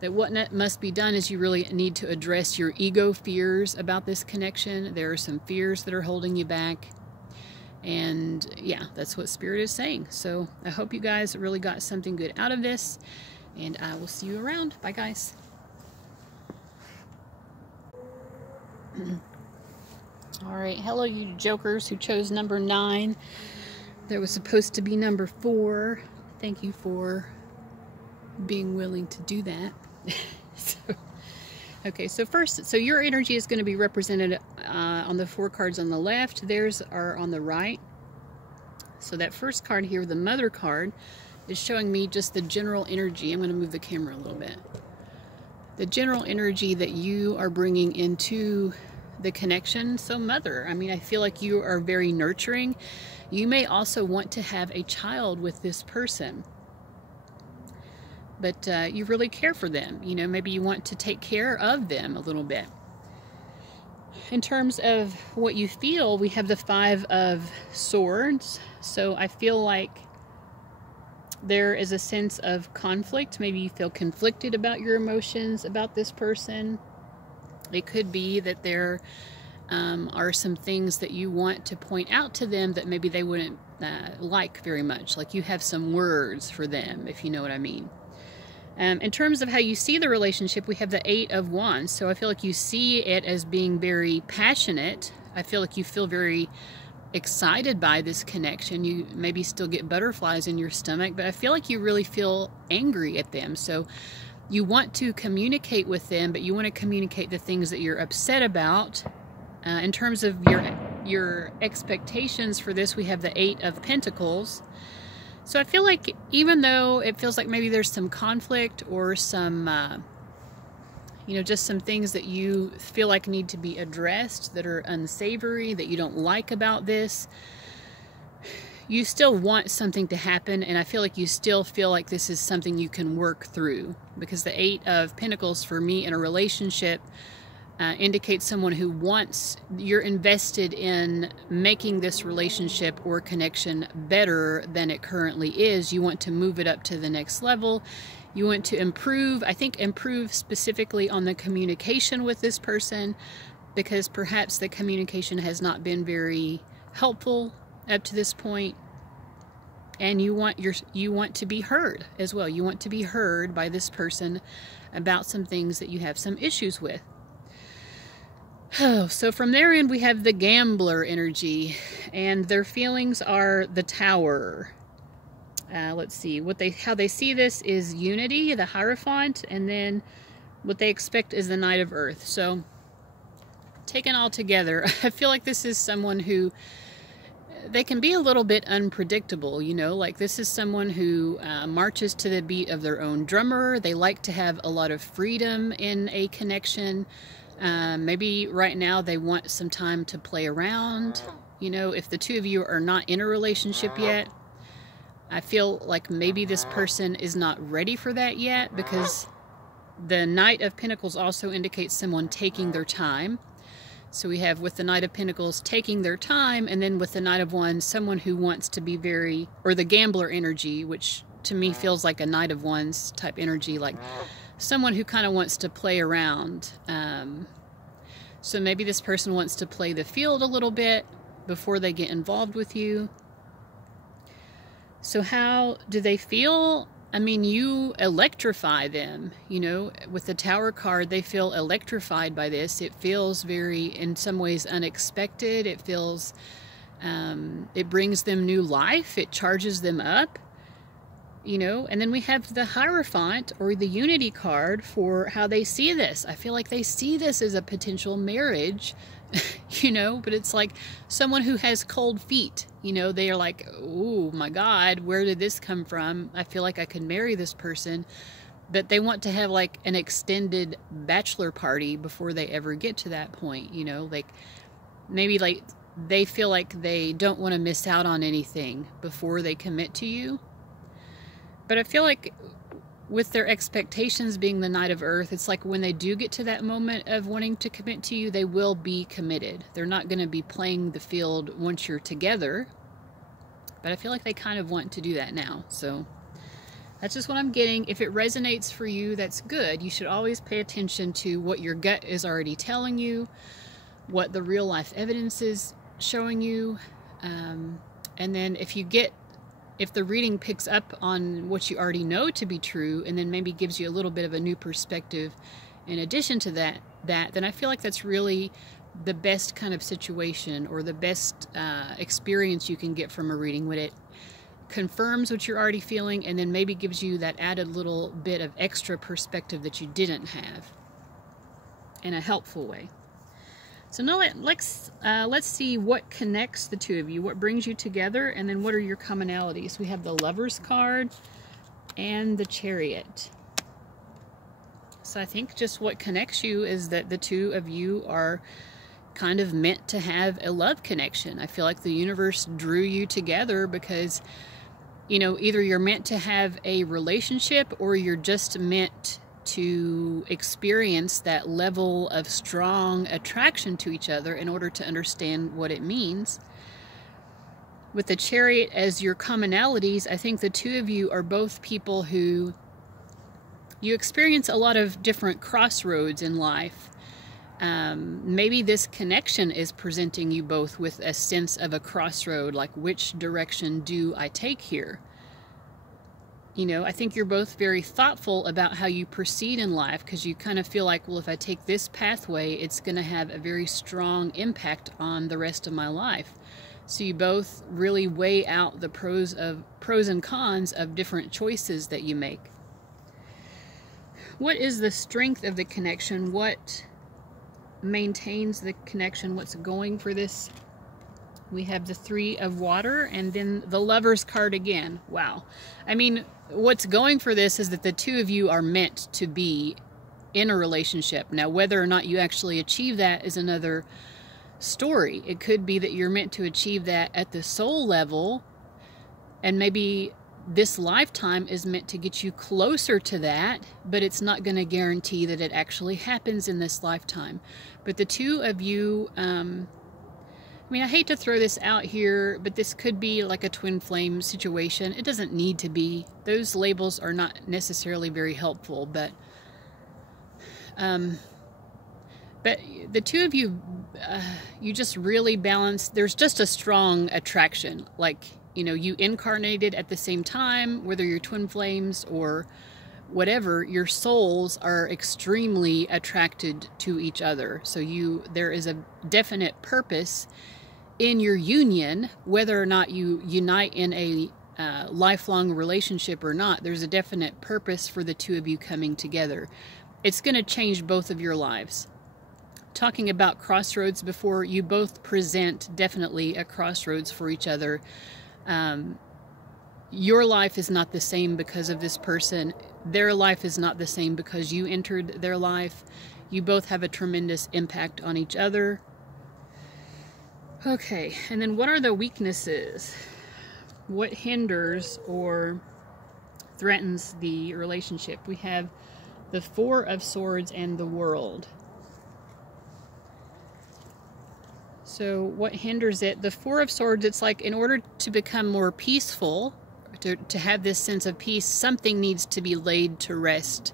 that what must be done is you really need to address your ego fears about this connection. There are some fears that are holding you back. And yeah, that's what Spirit is saying. So I hope you guys really got something good out of this. And I will see you around. Bye, guys. All right, hello you jokers who chose number 9. There was supposed to be number 4. Thank you for being willing to do that. Okay, so first, your energy is going to be represented on the 4 cards on the left. Theirs are on the right. So that first card here, the Mother card, is showing me just the general energy. I'm going to move the camera a little bit. The general energy that you are bringing into the connection. So Mother, I mean, I feel like you are very nurturing. You may also want to have a child with this person, but you really care for them. You know, maybe you want to take care of them a little bit. In terms of what you feel, we have the 5 of Swords. So I feel like there is a sense of conflict. Maybe you feel conflicted about your emotions about this person. It could be that there are some things that you want to point out to them that maybe they wouldn't like very much. Like you have some words for them, if you know what I mean. In terms of how you see the relationship, we have the 8 of Wands. So I feel like you see it as being very passionate. I feel like you feel very excited by this connection. You maybe still get butterflies in your stomach, but I feel like you really feel angry at them. So you want to communicate with them, but you want to communicate the things that you're upset about. In terms of your expectations for this, we have the 8 of Pentacles. So I feel like even though it feels like maybe there's some conflict or some, you know, just some things that you feel like need to be addressed that are unsavory, that you don't like about this, you still want something to happen, and I feel like you still feel like this is something you can work through, because the 8 of Pentacles for me in a relationship indicates someone who you're invested in making this relationship or connection better than it currently is. You want to move it up to the next level. You want to improve, I think improve specifically on the communication with this person, because perhaps the communication has not been very helpful up to this point. And you want to be heard as well. You want to be heard by this person about some things that you have some issues with. Oh, so from their end, we have the Gambler energy, and their feelings are the Tower. Let's see, how they see this is unity, the Hierophant, and then what they expect is the Knight of Earth. So taken all together, I feel like this is someone who they can be a little bit unpredictable, you know, like this is someone who marches to the beat of their own drummer. They like to have a lot of freedom in a connection. Maybe right now they want some time to play around. You know, if the two of you are not in a relationship yet, I feel like maybe this person is not ready for that yet, because the Knight of Pentacles also indicates someone taking their time. So we have with the Knight of Pentacles taking their time, and then with the Knight of Wands, someone who wants to be very, or the gambler energy, which to me feels like a Knight of Wands type energy, like someone who kind of wants to play around. So maybe this person wants to play the field a little bit before they get involved with you. So how do they feel? I mean, you electrify them, you know, with the Tower card, they feel electrified by this. It feels very, in some ways, unexpected. It feels, it brings them new life. It charges them up, you know. And then we have the Hierophant, or the Unity card, for how they see this. I feel like they see this as a potential marriage, you know, but it's like someone who has cold feet, you know. They are like, oh my God, where did this come from? I feel like I could marry this person, but they want to have like an extended bachelor party before they ever get to that point, you know, like maybe like they feel like they don't want to miss out on anything before they commit to you. But I feel like with their expectations being the Knight of Earth, it's like when they do get to that moment of wanting to commit to you, they will be committed. They're not going to be playing the field once you're together. But I feel like they kind of want to do that now. So that's just what I'm getting. If it resonates for you, that's good. You should always pay attention to what your gut is already telling you, what the real life evidence is showing you. And then if the reading picks up on what you already know to be true, and then maybe gives you a little bit of a new perspective in addition to that, then I feel like that's really the best kind of situation, or the best experience you can get from a reading, when it confirms what you're already feeling and then maybe gives you that added little bit of extra perspective that you didn't have in a helpful way. So now let's see what connects the two of you, what brings you together, and then what are your commonalities. We have the Lovers card and the Chariot. So I think just what connects you is that the two of you are kind of meant to have a love connection. I feel like the universe drew you together because, you know, either you're meant to have a relationship, or you're just meant to experience that level of strong attraction to each other in order to understand what it means. With the Chariot as your commonalities, I think the two of you are both people who you experience a lot of different crossroads in life. Maybe this connection is presenting you both with a sense of a crossroad, like which direction do I take here? You know, I think you're both very thoughtful about how you proceed in life, because you kind of feel like, well, if I take this pathway, it's going to have a very strong impact on the rest of my life. So you both really weigh out the pros and cons of different choices that you make. What is the strength of the connection? What maintains the connection? What's going for this? We have the Three of Water, and then the Lovers card again. Wow. I mean, what's going for this is that the two of you are meant to be in a relationship. Now, whether or not you actually achieve that is another story. It could be that you're meant to achieve that at the soul level, and maybe this lifetime is meant to get you closer to that, but it's not going to guarantee that it actually happens in this lifetime. But the two of you, I mean, I hate to throw this out here, but this could be like a twin flame situation. It doesn't need to be. Those labels are not necessarily very helpful, but the two of you, you just really balance. There's just a strong attraction. Like, you know, you incarnated at the same time, whether you're twin flames or whatever, your souls are extremely attracted to each other. So there is a definite purpose in your union, whether or not you unite in a lifelong relationship or not. There's a definite purpose for the two of you coming together. It's going to change both of your lives talking about crossroads before. You both present definitely a crossroads for each other. Your life is not the same because of this person. Their life is not the same because you entered their life. You both have a tremendous impact on each other. Okay, and then what are the weaknesses? What hinders or threatens the relationship? We have the Four of Swords and the World. So what hinders it? The Four of Swords, it's like in order to become more peaceful, to have this sense of peace, something needs to be laid to rest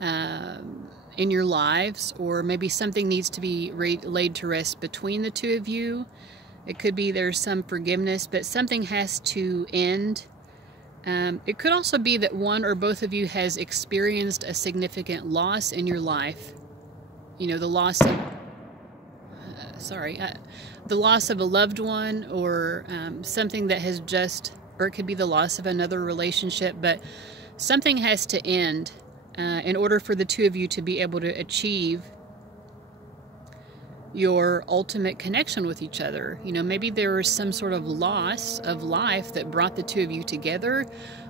in your lives, or maybe something needs to be laid to rest between the two of you. It could be there's some forgiveness, but something has to end. It could also be that one or both of you has experienced a significant loss in your life. You know, the loss of, the loss of a loved one, or something that has just, or it could be the loss of another relationship, but something has to end in order for the two of you to be able to achieve your ultimate connection with each other. You know, maybe there was some sort of loss of life that brought the two of you together,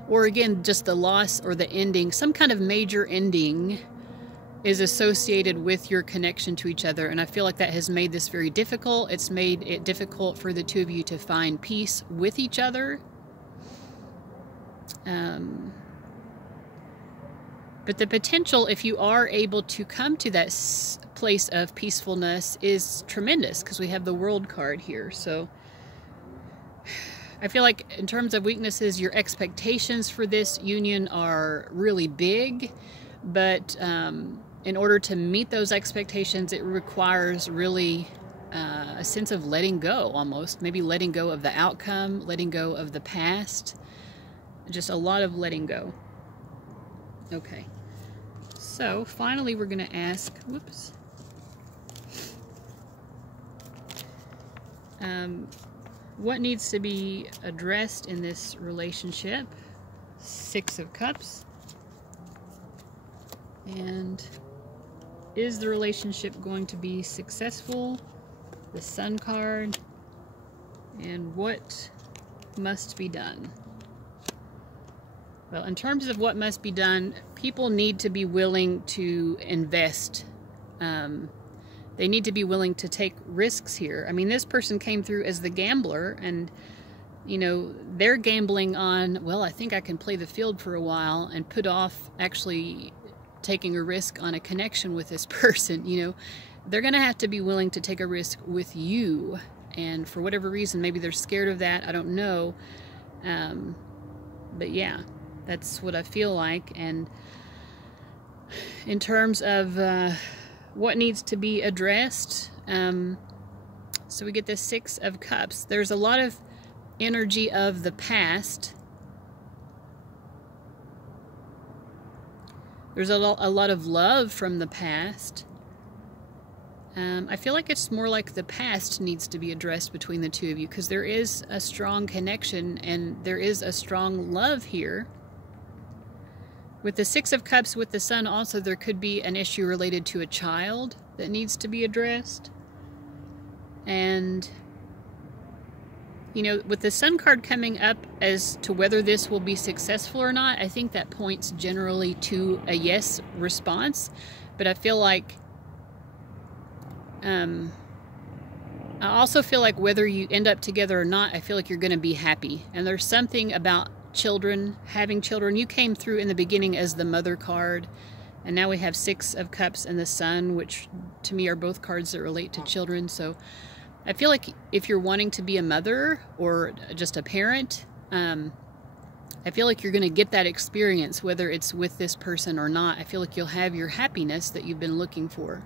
or again, just the loss or the ending, some kind of major ending is associated with your connection to each other. And I feel like that has made this very difficult. It's made it difficult for the two of you to find peace with each other. But the potential, if you are able to come to that place of peacefulness, is tremendous, because we have the World card here. So I feel like in terms of weaknesses, your expectations for this union are really big, but in order to meet those expectations, it requires really a sense of letting go, almost. Maybe letting go of the outcome, letting go of the past. Just a lot of letting go. Okay. So finally we're going to ask, what needs to be addressed in this relationship? Six of Cups. And is the relationship going to be successful? The Sun card. And what must be done? Well, in terms of what must be done, people need to be willing to invest. They need to be willing to take risks here. I mean, this person came through as the gambler, and, you know, they're gambling on, well, I think I can play the field for a while, and put off actually taking a risk on a connection with this person. You know, they're going to have to be willing to take a risk with you. And for whatever reason, maybe they're scared of that. I don't know. But yeah. That's what I feel like. And in terms of what needs to be addressed, so we get the Six of Cups. There's a lot of energy of the past. There's a lot of love from the past. I feel like it's more like the past needs to be addressed between the two of you, because there is a strong connection and there is a strong love here. With the Six of Cups, with the Sun also, there could be an issue related to a child that needs to be addressed. And, you know, with the Sun card coming up as to whether this will be successful or not, I think that points generally to a yes response. But I feel like, I also feel like whether you end up together or not, I feel like you're going to be happy. And there's something about children, having children. You came through in the beginning as the Mother card, and now we have Six of Cups and the Sun, which to me are both cards that relate to children. So I feel like if you're wanting to be a mother or just a parent, I feel like you're going to get that experience whether it's with this person or not. I feel like you'll have your happiness that you've been looking for.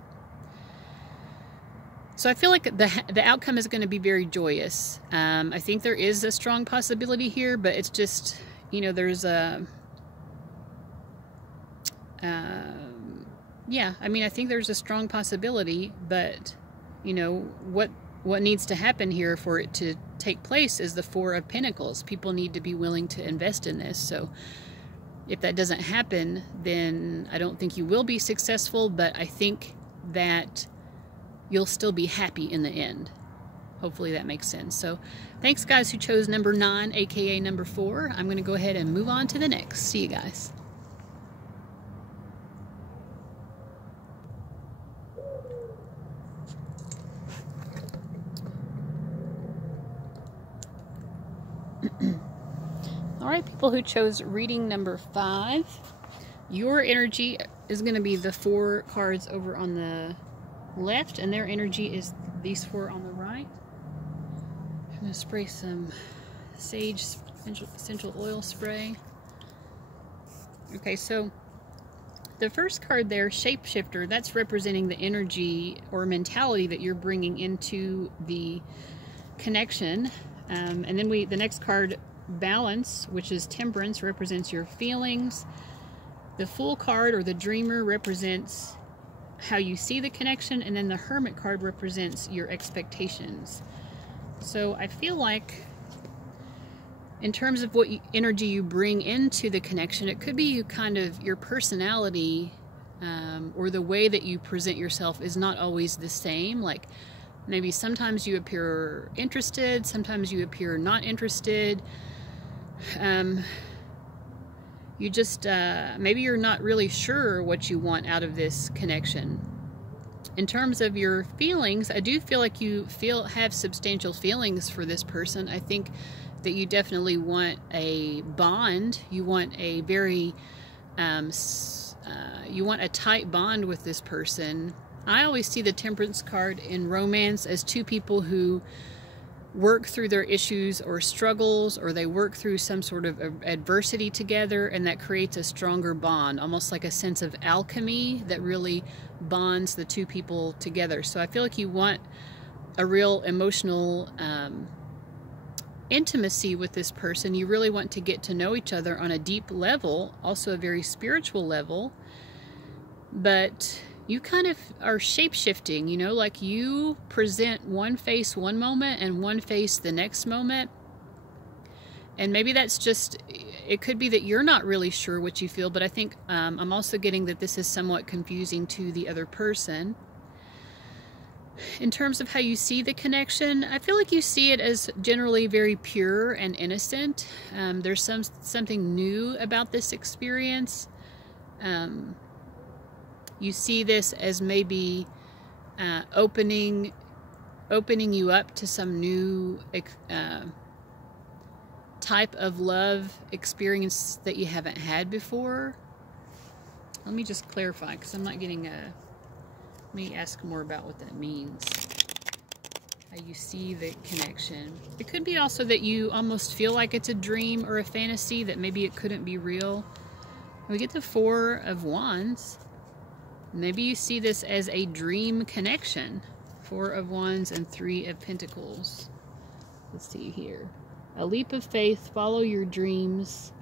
So I feel like the outcome is going to be very joyous. I think there is a strong possibility here, but it's just, you know, there's a, yeah, I mean, I think there's a strong possibility, but, you know, what needs to happen here for it to take place is the Four of Pentacles. People need to be willing to invest in this. So if that doesn't happen, then I don't think you will be successful, but I think that you'll still be happy in the end. Hopefully that makes sense. So thanks guys who chose number 9, aka number 4. I'm going to go ahead and move on to the next. See you guys. Alright, people who chose reading number 5, your energy is going to be the 4 cards over on the left, and their energy is these 4 on the right. I'm going to spray some sage essential oil spray. Okay, so the first card there, Shapeshifter, that's representing the energy or mentality that you're bringing into the connection. And then the next card, Balance, which is Temperance, represents your feelings. The Fool card, or the Dreamer, represents how you see the connection, and then the Hermit card represents your expectations. So I feel like in terms of what energy you bring into the connection, it could be your personality or the way that you present yourself is not always the same. Like maybe sometimes you appear interested, sometimes you appear not interested. You just, maybe you're not really sure what you want out of this connection. In terms of your feelings, I do feel like you have substantial feelings for this person. I think that you definitely want a bond. You want a very, you want a tight bond with this person. I always see the Temperance card in romance as 2 people who work through their issues or struggles, or they work through some sort of adversity together, and that creates a stronger bond, almost like a sense of alchemy that really bonds the 2 people together. So I feel like you want a real emotional intimacy with this person. You really want to get to know each other on a deep level, also a very spiritual level, but you kind of are shape-shifting, you know, like you present one face one moment and one face the next moment. And maybe that's just, it could be that you're not really sure what you feel, but I think I'm also getting that this is somewhat confusing to the other person. In terms of how you see the connection, I feel like you see it as generally very pure and innocent. There's something new about this experience. You see this as maybe opening you up to some new type of love experience that you haven't had before. Let me just clarify, because I'm not getting let me ask more about what that means. How you see the connection. It could be also that you almost feel like it's a dream or a fantasy, that maybe it couldn't be real. We get the 4 of Wands. Maybe you see this as a dream connection. 4 of Wands and 3 of Pentacles. Let's see here. A leap of faith, follow your dreams,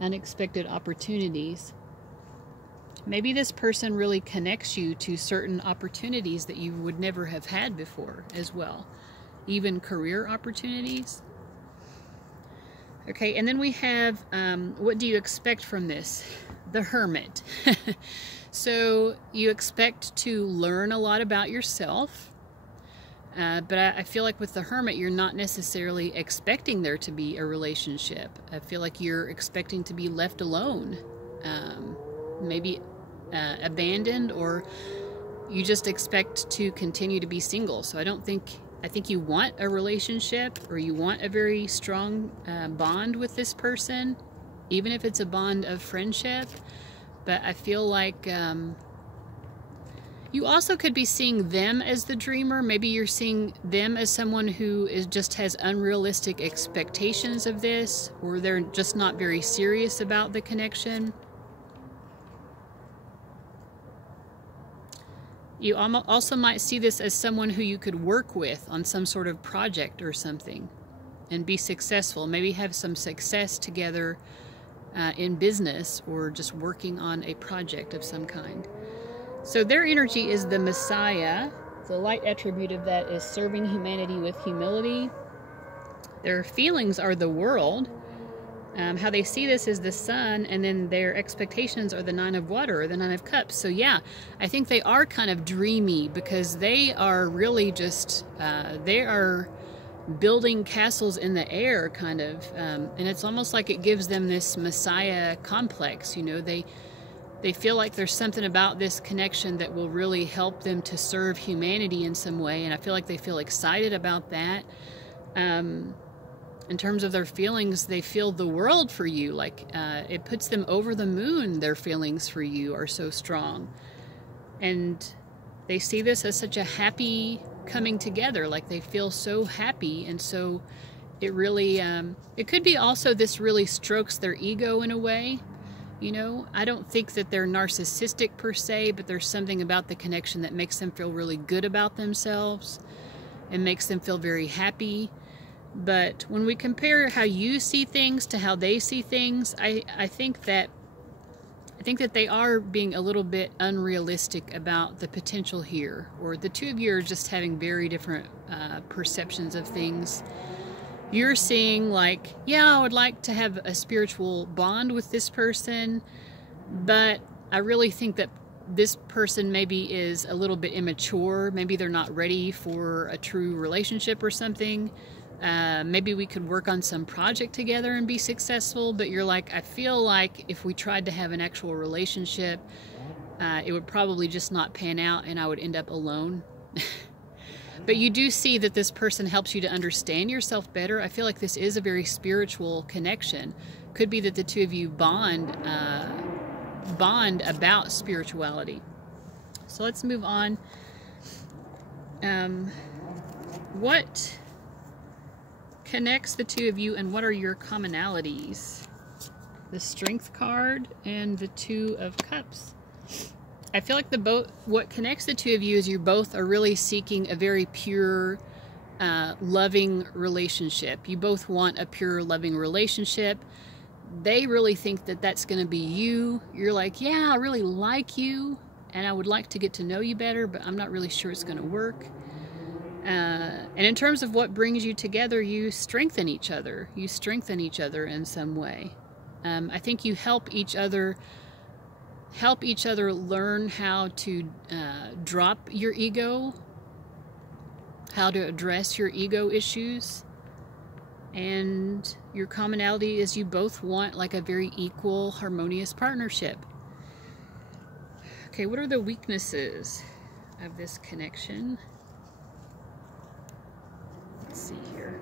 unexpected opportunities. Maybe this person really connects you to certain opportunities that you would never have had before as well. Even career opportunities. Okay, and then we have, what do you expect from this? The Hermit. So you expect to learn a lot about yourself, but I feel like with the Hermit, you're not necessarily expecting there to be a relationship. I feel like you're expecting to be left alone, maybe abandoned, or you just expect to continue to be single. So I think you want a relationship, or you want a very strong bond with this person, even if it's a bond of friendship. But I feel like you also could be seeing them as the dreamer. Maybe you're seeing them as someone who just has unrealistic expectations of this, or they're just not very serious about the connection. You also might see this as someone who you could work with on some sort of project or something and be successful. Maybe have some success together in business, or just working on a project of some kind. So their energy is the Messiah. The light attribute of that is serving humanity with humility. Their feelings are the world. How they see this is the sun, and then their expectations are the 9 of water, or the 9 of cups. So yeah, I think they are kind of dreamy, because they are really just, they are building castles in the air, kind of. And it's almost like it gives them this messiah complex, you know. They feel like there's something about this connection that will really help them to serve humanity in some way, and I feel like they feel excited about that. In terms of their feelings, they feel the world for you. Like, it puts them over the moon. Their feelings for you are so strong. And they see this as such a happy coming together. Like, they feel so happy. And so it really, it could be also this really strokes their ego in a way. You know, I don't think that they're narcissistic per se, but there's something about the connection that makes them feel really good about themselves and makes them feel very happy. But when we compare how you see things to how they see things, I think that they are being a little bit unrealistic about the potential here. Or the two of you are just having very different perceptions of things. You're seeing like, yeah, I would like to have a spiritual bond with this person, but I really think that this person maybe is a little bit immature. Maybe they're not ready for a true relationship or something. Maybe we could work on some project together and be successful, but you're like, I feel like if we tried to have an actual relationship, it would probably just not pan out and I would end up alone. But you do see that this person helps you to understand yourself better. I feel like this is a very spiritual connection. Could be that the two of you bond about spirituality. So let's move on. What connects the two of you, and what are your commonalities? The Strength card and the 2 of Cups. I feel like what connects the two of you is you both are really seeking a very pure, loving relationship. You both want a pure, loving relationship. They really think that that's going to be you. You're like, yeah, I really like you, and I would like to get to know you better, but I'm not really sure it's going to work. And in terms of what brings you together, you strengthen each other. You strengthen each other in some way. I think you help each other learn how to drop your ego, how to address your ego issues. And your commonality is you both want like a very equal, harmonious partnership. Okay, what are the weaknesses of this connection? Let's see here.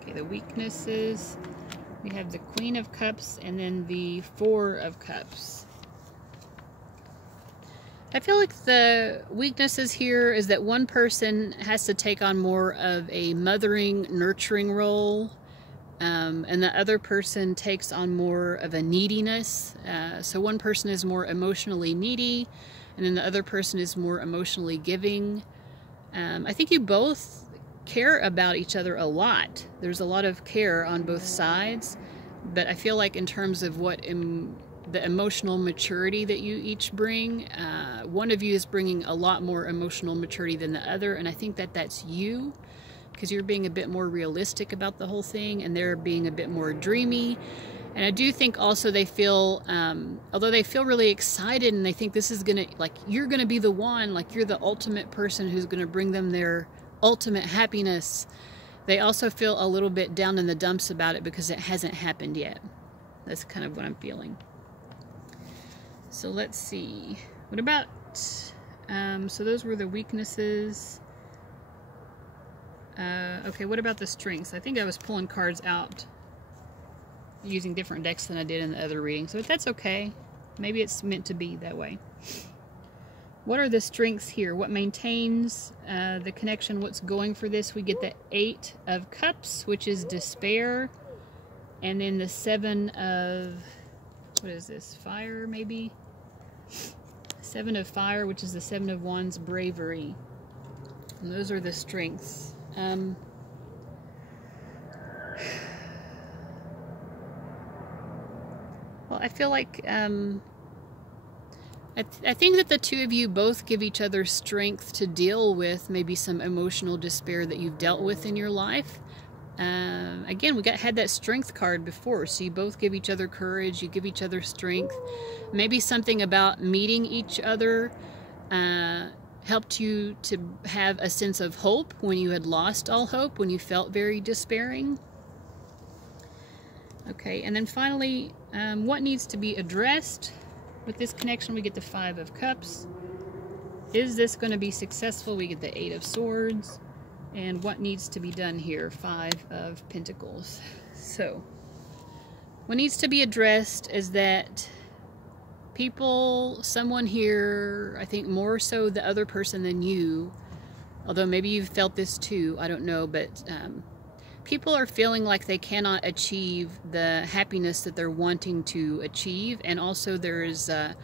Okay, the weaknesses. We have the Queen of Cups and then the 4 of Cups. I feel like the weaknesses here is that one person has to take on more of a mothering, nurturing role, and the other person takes on more of a neediness. So one person is more emotionally needy, and then the other person is more emotionally giving. I think you both care about each other a lot. There's a lot of care on both sides, but I feel like in terms of what the emotional maturity that you each bring, one of you is bringing a lot more emotional maturity than the other, and I think that that's you, because you're being a bit more realistic about the whole thing, and they're being a bit more dreamy. And I do think also they feel, although they feel really excited and they think this is gonna, like, you're gonna be the one, like you're the ultimate person who's gonna bring them their ultimate happiness, they also feel a little bit down in the dumps about it because it hasn't happened yet. That's kind of what I'm feeling. So let's see. What about, so those were the weaknesses. Okay, what about the strengths? I think I was pulling cards out using different decks than I did in the other reading, so that's okay. Maybe it's meant to be that way. What are the strengths here? What maintains the connection? What's going for this? We get the 8 of Cups, which is despair. And then the 7 of, what is this? Fire, maybe? 7 of Fire, which is the 7 of Wands, bravery. And those are the strengths. Well, I feel like I think that the two of you both give each other strength to deal with maybe some emotional despair that you've dealt with in your life. Again, we had that strength card before, so you both give each other courage, you give each other strength. Maybe something about meeting each other helped you to have a sense of hope when you had lost all hope, when you felt very despairing. Okay, and then finally, what needs to be addressed with this connection? We get the 5 of Cups. Is this going to be successful? We get the 8 of Swords. And what needs to be done here? 5 of Pentacles. So, what needs to be addressed is that someone here, I think more so the other person than you, although maybe you've felt this too, I don't know, but people are feeling like they cannot achieve the happiness that they're wanting to achieve, and also there is a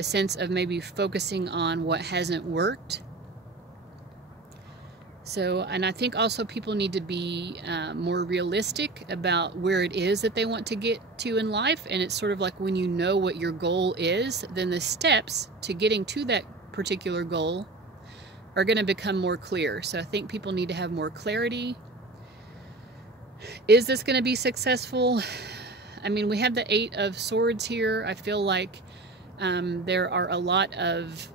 sense of maybe focusing on what hasn't worked. So, and I think also people need to be more realistic about where it is that they want to get to in life. And it's sort of like when you know what your goal is, then the steps to getting to that particular goal are going to become more clear. So I think people need to have more clarity. Is this going to be successful? I mean, we have the 8 of Swords here. I feel like there are a lot of...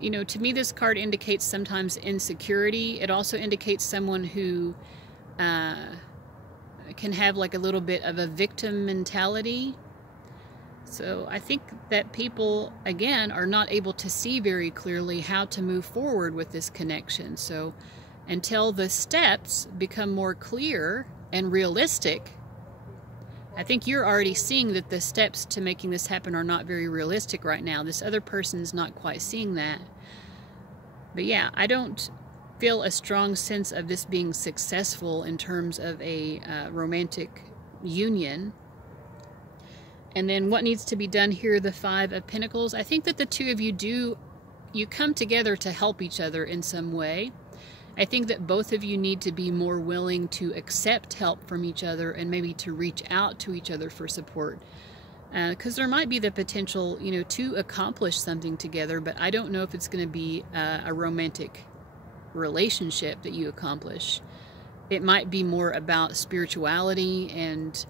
you know, to me this card indicates sometimes insecurity. It also indicates someone who can have like a little bit of a victim mentality. So I think that people, again, are not able to see very clearly how to move forward with this connection. So until the steps become more clear and realistic, I think you're already seeing that the steps to making this happen are not very realistic right now. This other person's not quite seeing that. But yeah, I don't feel a strong sense of this being successful in terms of a romantic union. And then what needs to be done here, the 5 of Pentacles. I think that the two of you come together to help each other in some way. I think that both of you need to be more willing to accept help from each other and maybe to reach out to each other for support. Because there might be the potential, you know, to accomplish something together, but I don't know if it's going to be a romantic relationship that you accomplish. It might be more about spirituality and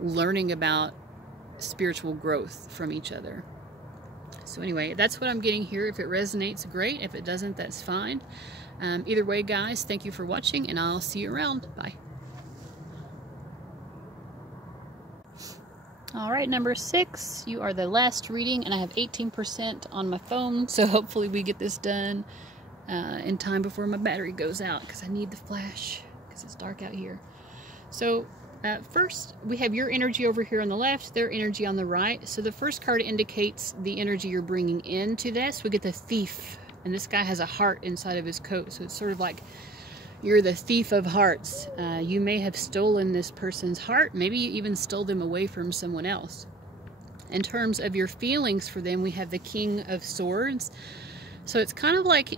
learning about spiritual growth from each other. So anyway, that's what I'm getting here. If it resonates, great. If it doesn't, that's fine. Either way, guys, thank you for watching, and I'll see you around. Bye. All right, number 6, you are the last reading, and I have 18% on my phone, so hopefully we get this done in time before my battery goes out, because I need the flash, because it's dark out here. So first, we have your energy over here on the left, their energy on the right. So the first card indicates the energy you're bringing into this. We get the Thief, and this guy has a heart inside of his coat, so it's sort of like you're the thief of hearts. You may have stolen this person's heart. Maybe you even stole them away from someone else. In terms of your feelings for them, we have the King of Swords. So it's kind of like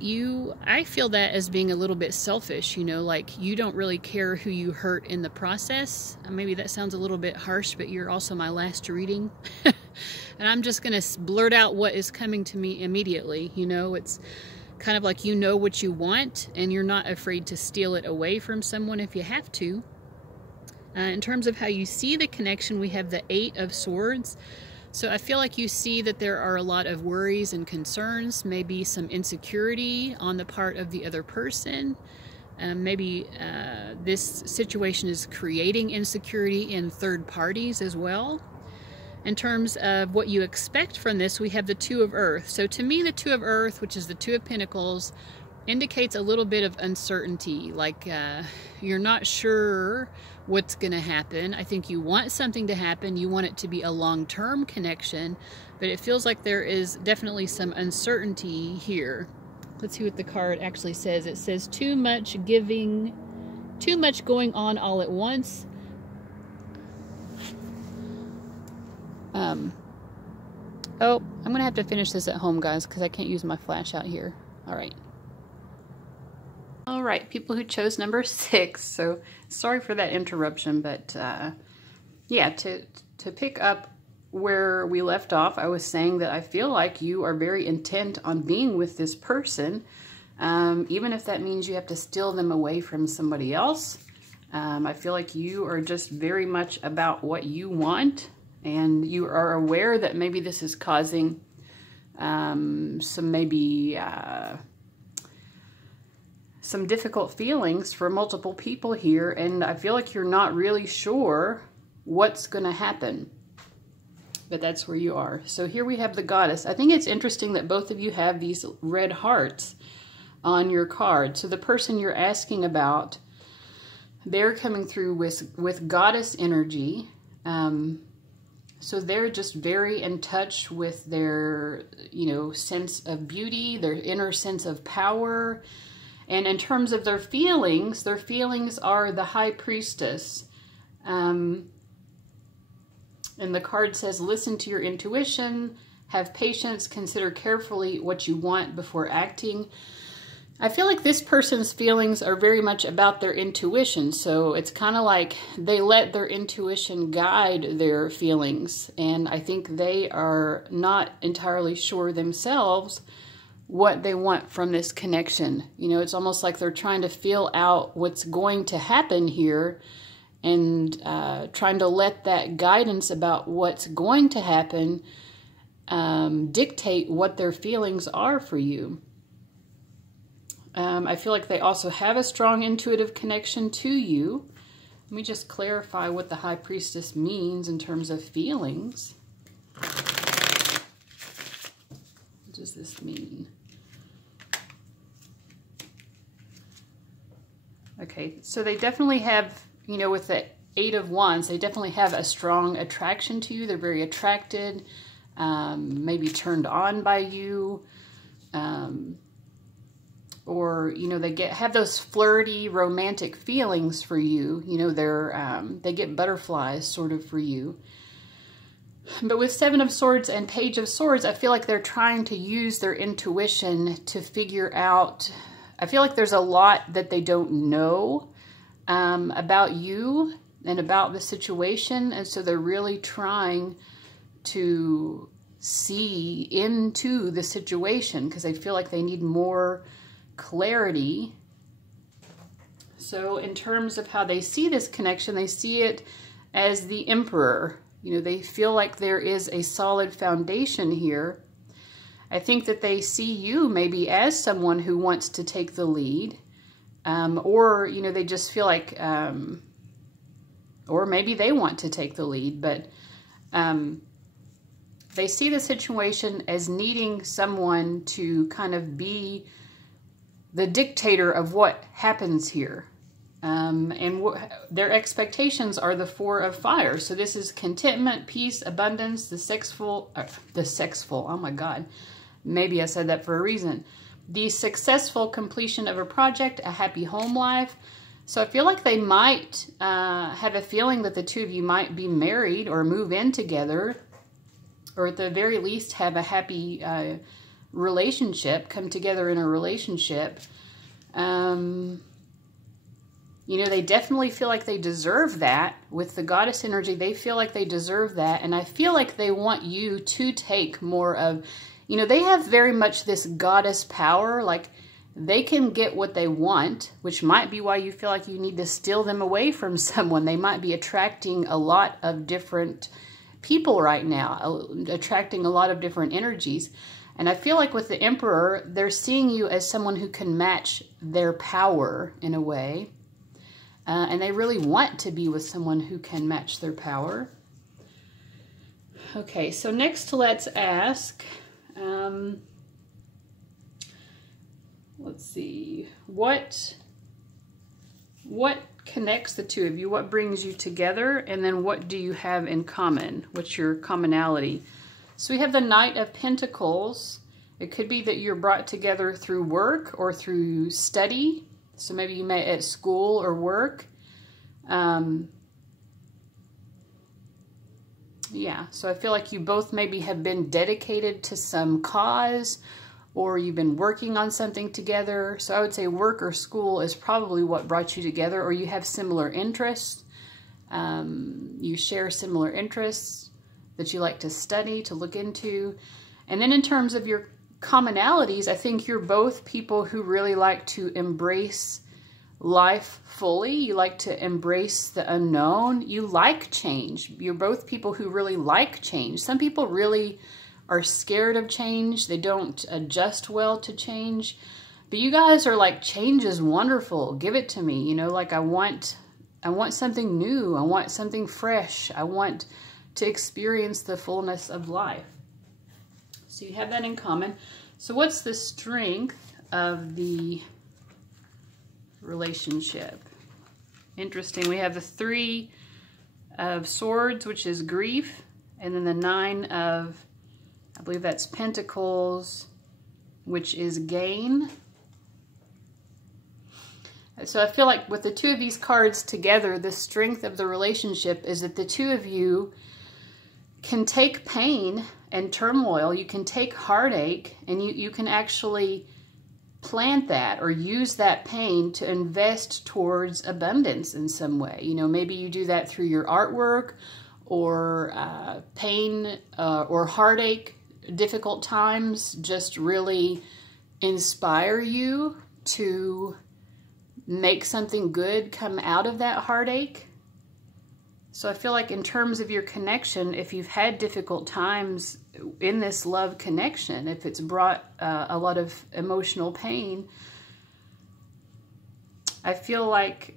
I feel that as being a little bit selfish, you know, like you don't really care who you hurt in the process. Maybe that sounds a little bit harsh, but you're also my last reading. And I'm just going to blurt out what is coming to me immediately. You know, it's kind of like you know what you want, and you're not afraid to steal it away from someone if you have to. In terms of how you see the connection, we have the 8 of Swords. So I feel like you see that there are a lot of worries and concerns, maybe some insecurity on the part of the other person. Maybe this situation is creating insecurity in third parties as well. In terms of what you expect from this, we have the 2 of Earth. So to me, the 2 of Earth, which is the 2 of Pentacles, indicates a little bit of uncertainty. Like you're not sure what's going to happen. I think you want something to happen. You want it to be a long-term connection, but it feels like there is definitely some uncertainty here. Let's see what the card actually says. It says too much giving, too much going on all at once. Oh, I'm going to have to finish this at home, guys, because I can't use my flash out here. All right. All right, people who chose number 6. So sorry for that interruption, but yeah, to pick up where we left off, I was saying that I feel like you are very intent on being with this person. even if that means you have to steal them away from somebody else. I feel like you are just very much about what you want, and you are aware that maybe this is causing some difficult feelings for multiple people here, and I feel like you're not really sure what's going to happen. But that's where you are. So here we have the Goddess. I think it's interesting that both of you have these red hearts on your card. So the person you're asking about, they're coming through with Goddess energy. So they're just very in touch with their, sense of beauty, their inner sense of power. And in terms of their feelings are the High Priestess. And the card says, listen to your intuition, have patience, consider carefully what you want before acting. I feel like this person's feelings are very much about their intuition. So it's kind of like they let their intuition guide their feelings. And I think they are not entirely sure themselves what they want from this connection. It's almost like they're trying to feel out what's going to happen here, and trying to let that guidance about what's going to happen dictate what their feelings are for you. I feel like they also have a strong intuitive connection to you. Let me just clarify what the High Priestess means in terms of feelings. What does this mean? Okay, so they definitely have, with the Eight of Wands, they definitely have a strong attraction to you. They're very attracted, maybe turned on by you, or they have those flirty, romantic feelings for you. They get butterflies sort of for you. But with Seven of Swords and Page of Swords, I feel like they're trying to use their intuition to figure out. I feel like there's a lot that they don't know about you and about the situation, and so they're really trying to see into the situation because they feel like they need more clarity. So in terms of how they see this connection, they see it as the Emperor. They feel like there is a solid foundation here. I think that they see you maybe as someone who wants to take the lead. Or, they just feel like, or maybe they want to take the lead, but they see the situation as needing someone to kind of be the dictator of what happens here. And their expectations are the Four of Fire. So this is contentment, peace, abundance, the sexful, oh my God, maybe I said that for a reason. The successful completion of a project, a happy home life. So I feel like they might have a feeling that the two of you might be married or move in together, or at the very least have a happy relationship, come together in a relationship. They definitely feel like they deserve that. With the Goddess energy, they feel like they deserve that. And I feel like they want you to take more of, they have very much this goddess power. Like they can get what they want, which might be why you feel like you need to steal them away from someone. They might be attracting a lot of different people right now, attracting a lot of different energies. And I feel like with the Emperor, they're seeing you as someone who can match their power in a way. And they really want to be with someone who can match their power. Okay, so next let's ask, let's see, what connects the two of you? What brings you together? And then what do you have in common? What's your commonality? So we have the Knight of Pentacles. It could be that you're brought together through work or through study. So maybe you met at school or work. Yeah, so I feel like you both maybe have been dedicated to some cause, or you've been working on something together. So I would say work or school is probably what brought you together, or you have similar interests. You share similar interests that you like to study, to look into. And then in terms of your commonalities, I think you're both people who really like to embrace life fully. You like to embrace the unknown. You like change. You're both people who really like change. Some people really are scared of change. They don't adjust well to change. But you guys are like, change is wonderful. Give it to me. You know, like I want something new. I want something fresh. I want to experience the fullness of life. So you have that in common. So what's the strength of the relationship? Interesting. We have the 3 of Swords, which is grief, and then the 9 of, I believe that's Pentacles, which is gain. So I feel like with the 2 of these cards together, the strength of the relationship is that the 2 of you can take pain and turmoil, you can take heartache, and you can actually plant that or use that pain to invest towards abundance in some way. You know, maybe you do that through your artwork, or pain or heartache, difficult times just really inspire you to make something good come out of that heartache. So I feel like in terms of your connection, if you've had difficult times in this love connection, if it's brought a lot of emotional pain, I feel like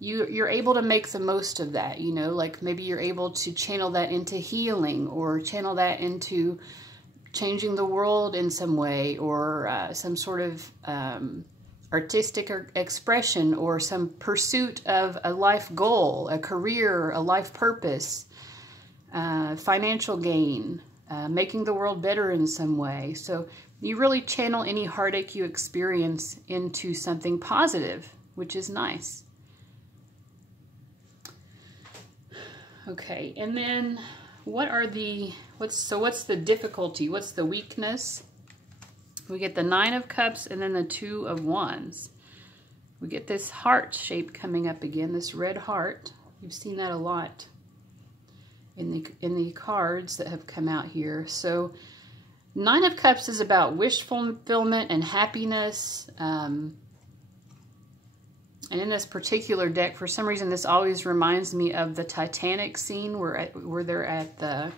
you're able to make the most of that, you know, like maybe you're able to channel that into healing, or channel that into changing the world in some way, or some sort of artistic expression, or some pursuit of a life goal, a career, a life purpose, financial gain, making the world better in some way. So you really channel any heartache you experience into something positive, which is nice. Okay, and then what's the difficulty? What's the weakness? We get the 9 of Cups and then the 2 of Wands. We get this heart shape coming up again, this red heart. You've seen that a lot in the cards that have come out here. So 9 of Cups is about wish fulfillment and happiness. And in this particular deck, for some reason, this always reminds me of the Titanic scene where they're at the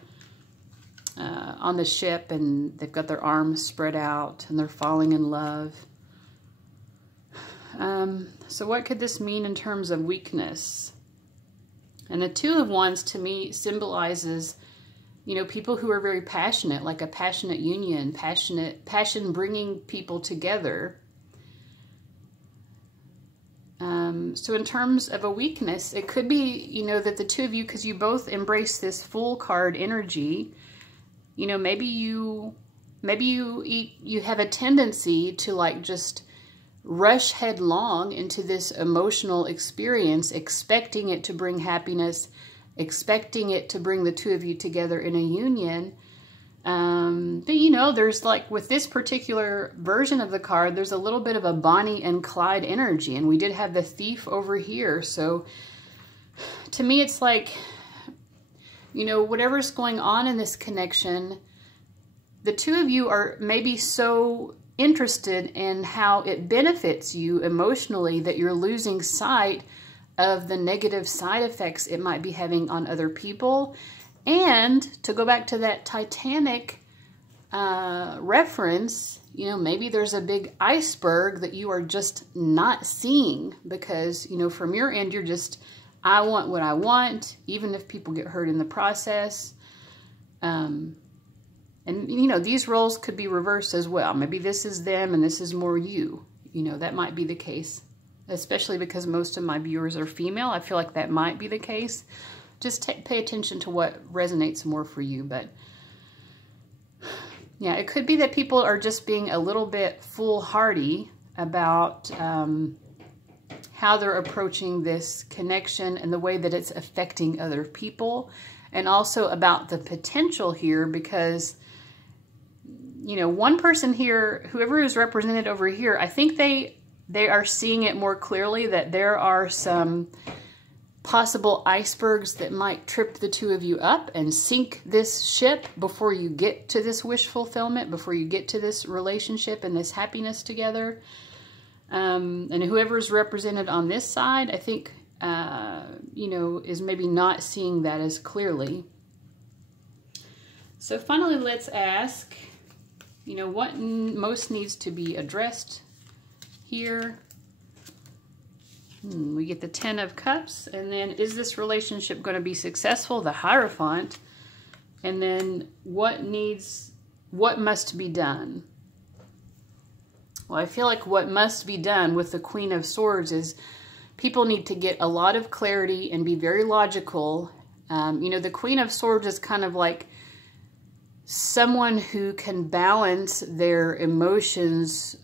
on the ship, and they've got their arms spread out and they're falling in love. So what could this mean in terms of weakness? And the 2 of Wands to me symbolizes, you know, people who are very passionate, like a passionate union, passion bringing people together. So in terms of a weakness, it could be, you know, that the 2 of you, because you both embrace this Fool card energy, you know, maybe you have a tendency to like just rush headlong into this emotional experience, expecting it to bring happiness, expecting it to bring the 2 of you together in a union. But you know, there's like, with this particular version of the card, there's a little bit of a Bonnie and Clyde energy, and we did have the Thief over here. So to me, it's like, you know, whatever's going on in this connection, the 2 of you are maybe so interested in how it benefits you emotionally that you're losing sight of the negative side effects it might be having on other people. And to go back to that Titanic reference, you know, maybe there's a big iceberg that you are just not seeing because, you know, from your end, you're just, I want what I want, even if people get hurt in the process. And, you know, these roles could be reversed as well. Maybe this is them and this is more you. You know, that might be the case, especially because most of my viewers are female. I feel like that might be the case. Just pay attention to what resonates more for you. But yeah, it could be that people are just being a little bit foolhardy about how they're approaching this connection and the way that it's affecting other people. And also about the potential here, because, you know, one person here, whoever is represented over here, I think they are seeing it more clearly that there are some possible icebergs that might trip the two of you up and sink this ship before you get to this wish fulfillment, before you get to this relationship and this happiness together. And whoever's represented on this side, I think, you know, is maybe not seeing that as clearly. So finally, let's ask, you know, what most needs to be addressed here. We get the 10 of Cups, and then is this relationship going to be successful? The Hierophant. And then what must be done? Well, I feel like what must be done with the Queen of Swords is people need to get a lot of clarity and be very logical. You know, the Queen of Swords is kind of like someone who can balance their emotions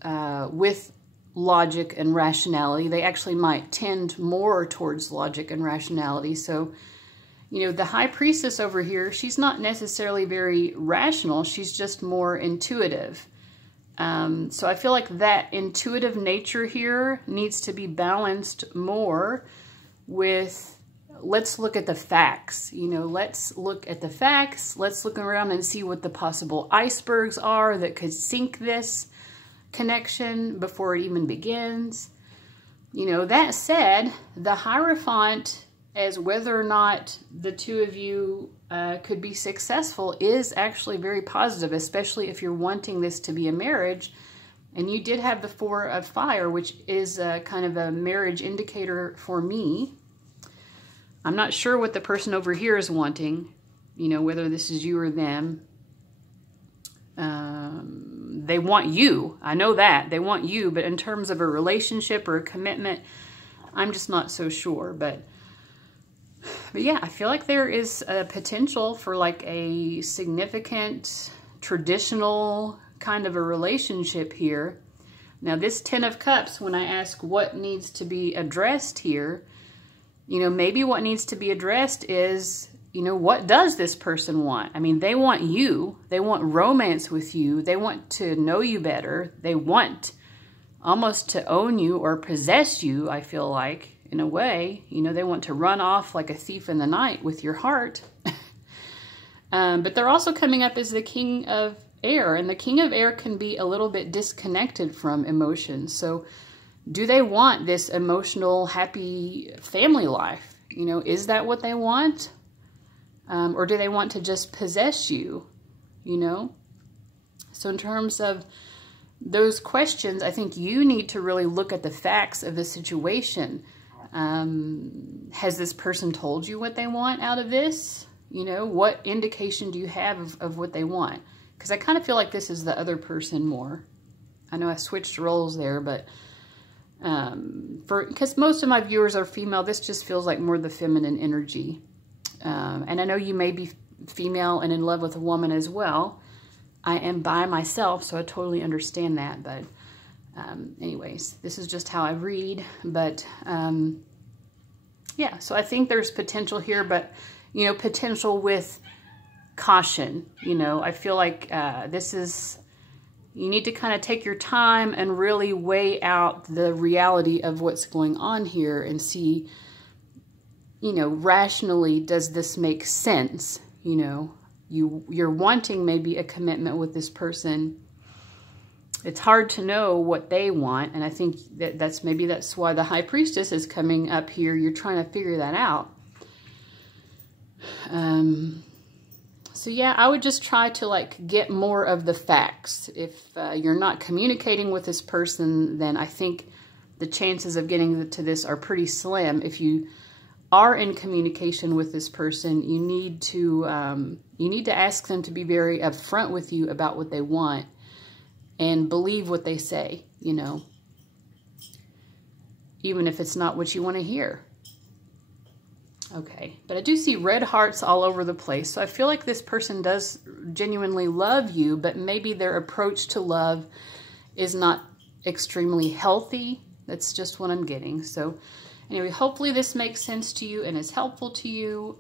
with logic and rationality. They actually might tend more towards logic and rationality. So, you know, the High Priestess over here, she's not necessarily very rational. She's just more intuitive. So I feel like that intuitive nature here needs to be balanced more with, let's look at the facts. You know, let's look at the facts. Let's look around and see what the possible icebergs are that could sink this connection before it even begins. You know, that said, the Hierophant, as whether or not the two of you could be successful, is actually very positive, especially if you're wanting this to be a marriage. And you did have the 4 of Fire, which is kind of a marriage indicator for me. I'm not sure what the person over here is wanting, you know, whether this is you or them. They want you. I know that. They want you, but in terms of a relationship or a commitment, I'm just not so sure. But yeah, I feel like there is a potential for like a significant traditional kind of a relationship here. Now this 10 of Cups, when I ask what needs to be addressed here, you know, maybe what needs to be addressed is, you know, what does this person want? I mean, they want you. They want romance with you. They want to know you better. They want almost to own you or possess you, I feel like, in a way. You know, they want to run off like a thief in the night with your heart. But they're also coming up as the King of Air. And the King of Air can be a little bit disconnected from emotions. So do they want this emotional, happy family life? You know, is that what they want? Or do they want to just possess you, you know? So in terms of those questions, I think you need to really look at the facts of the situation. Has this person told you what they want out of this? You know, what indication do you have of what they want? Because I kind of feel like this is the other person more. I know I switched roles there, but because most of my viewers are female, this just feels like more the feminine energy. And I know you may be female and in love with a woman as well. I am bi myself, so I totally understand that. But anyways, this is just how I read. But yeah, so I think there's potential here, but, you know, potential with caution. You know, I feel like this is, you need to kind of take your time and really weigh out the reality of what's going on here and see, you know, rationally, does this make sense? You know, you're wanting maybe a commitment with this person. It's hard to know what they want, and I think that's why the High Priestess is coming up here. You're trying to figure that out. So yeah, I would just try to like get more of the facts. If you're not communicating with this person, then I think the chances of getting to this are pretty slim. If you are in communication with this person, you need to ask them to be very upfront with you about what they want and believe what they say, you know, even if it's not what you want to hear. Okay, but I do see red hearts all over the place, so I feel like this person does genuinely love you, but maybe their approach to love is not extremely healthy. That's just what I'm getting. So anyway, hopefully this makes sense to you and is helpful to you.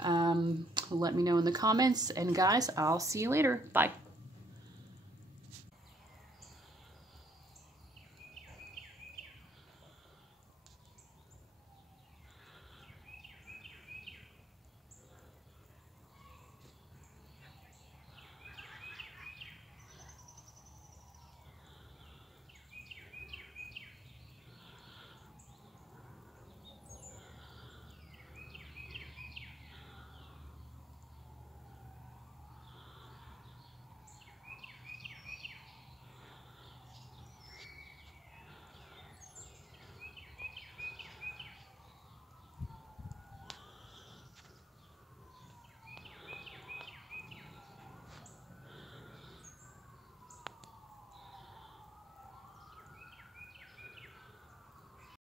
Let me know in the comments. And guys, I'll see you later. Bye.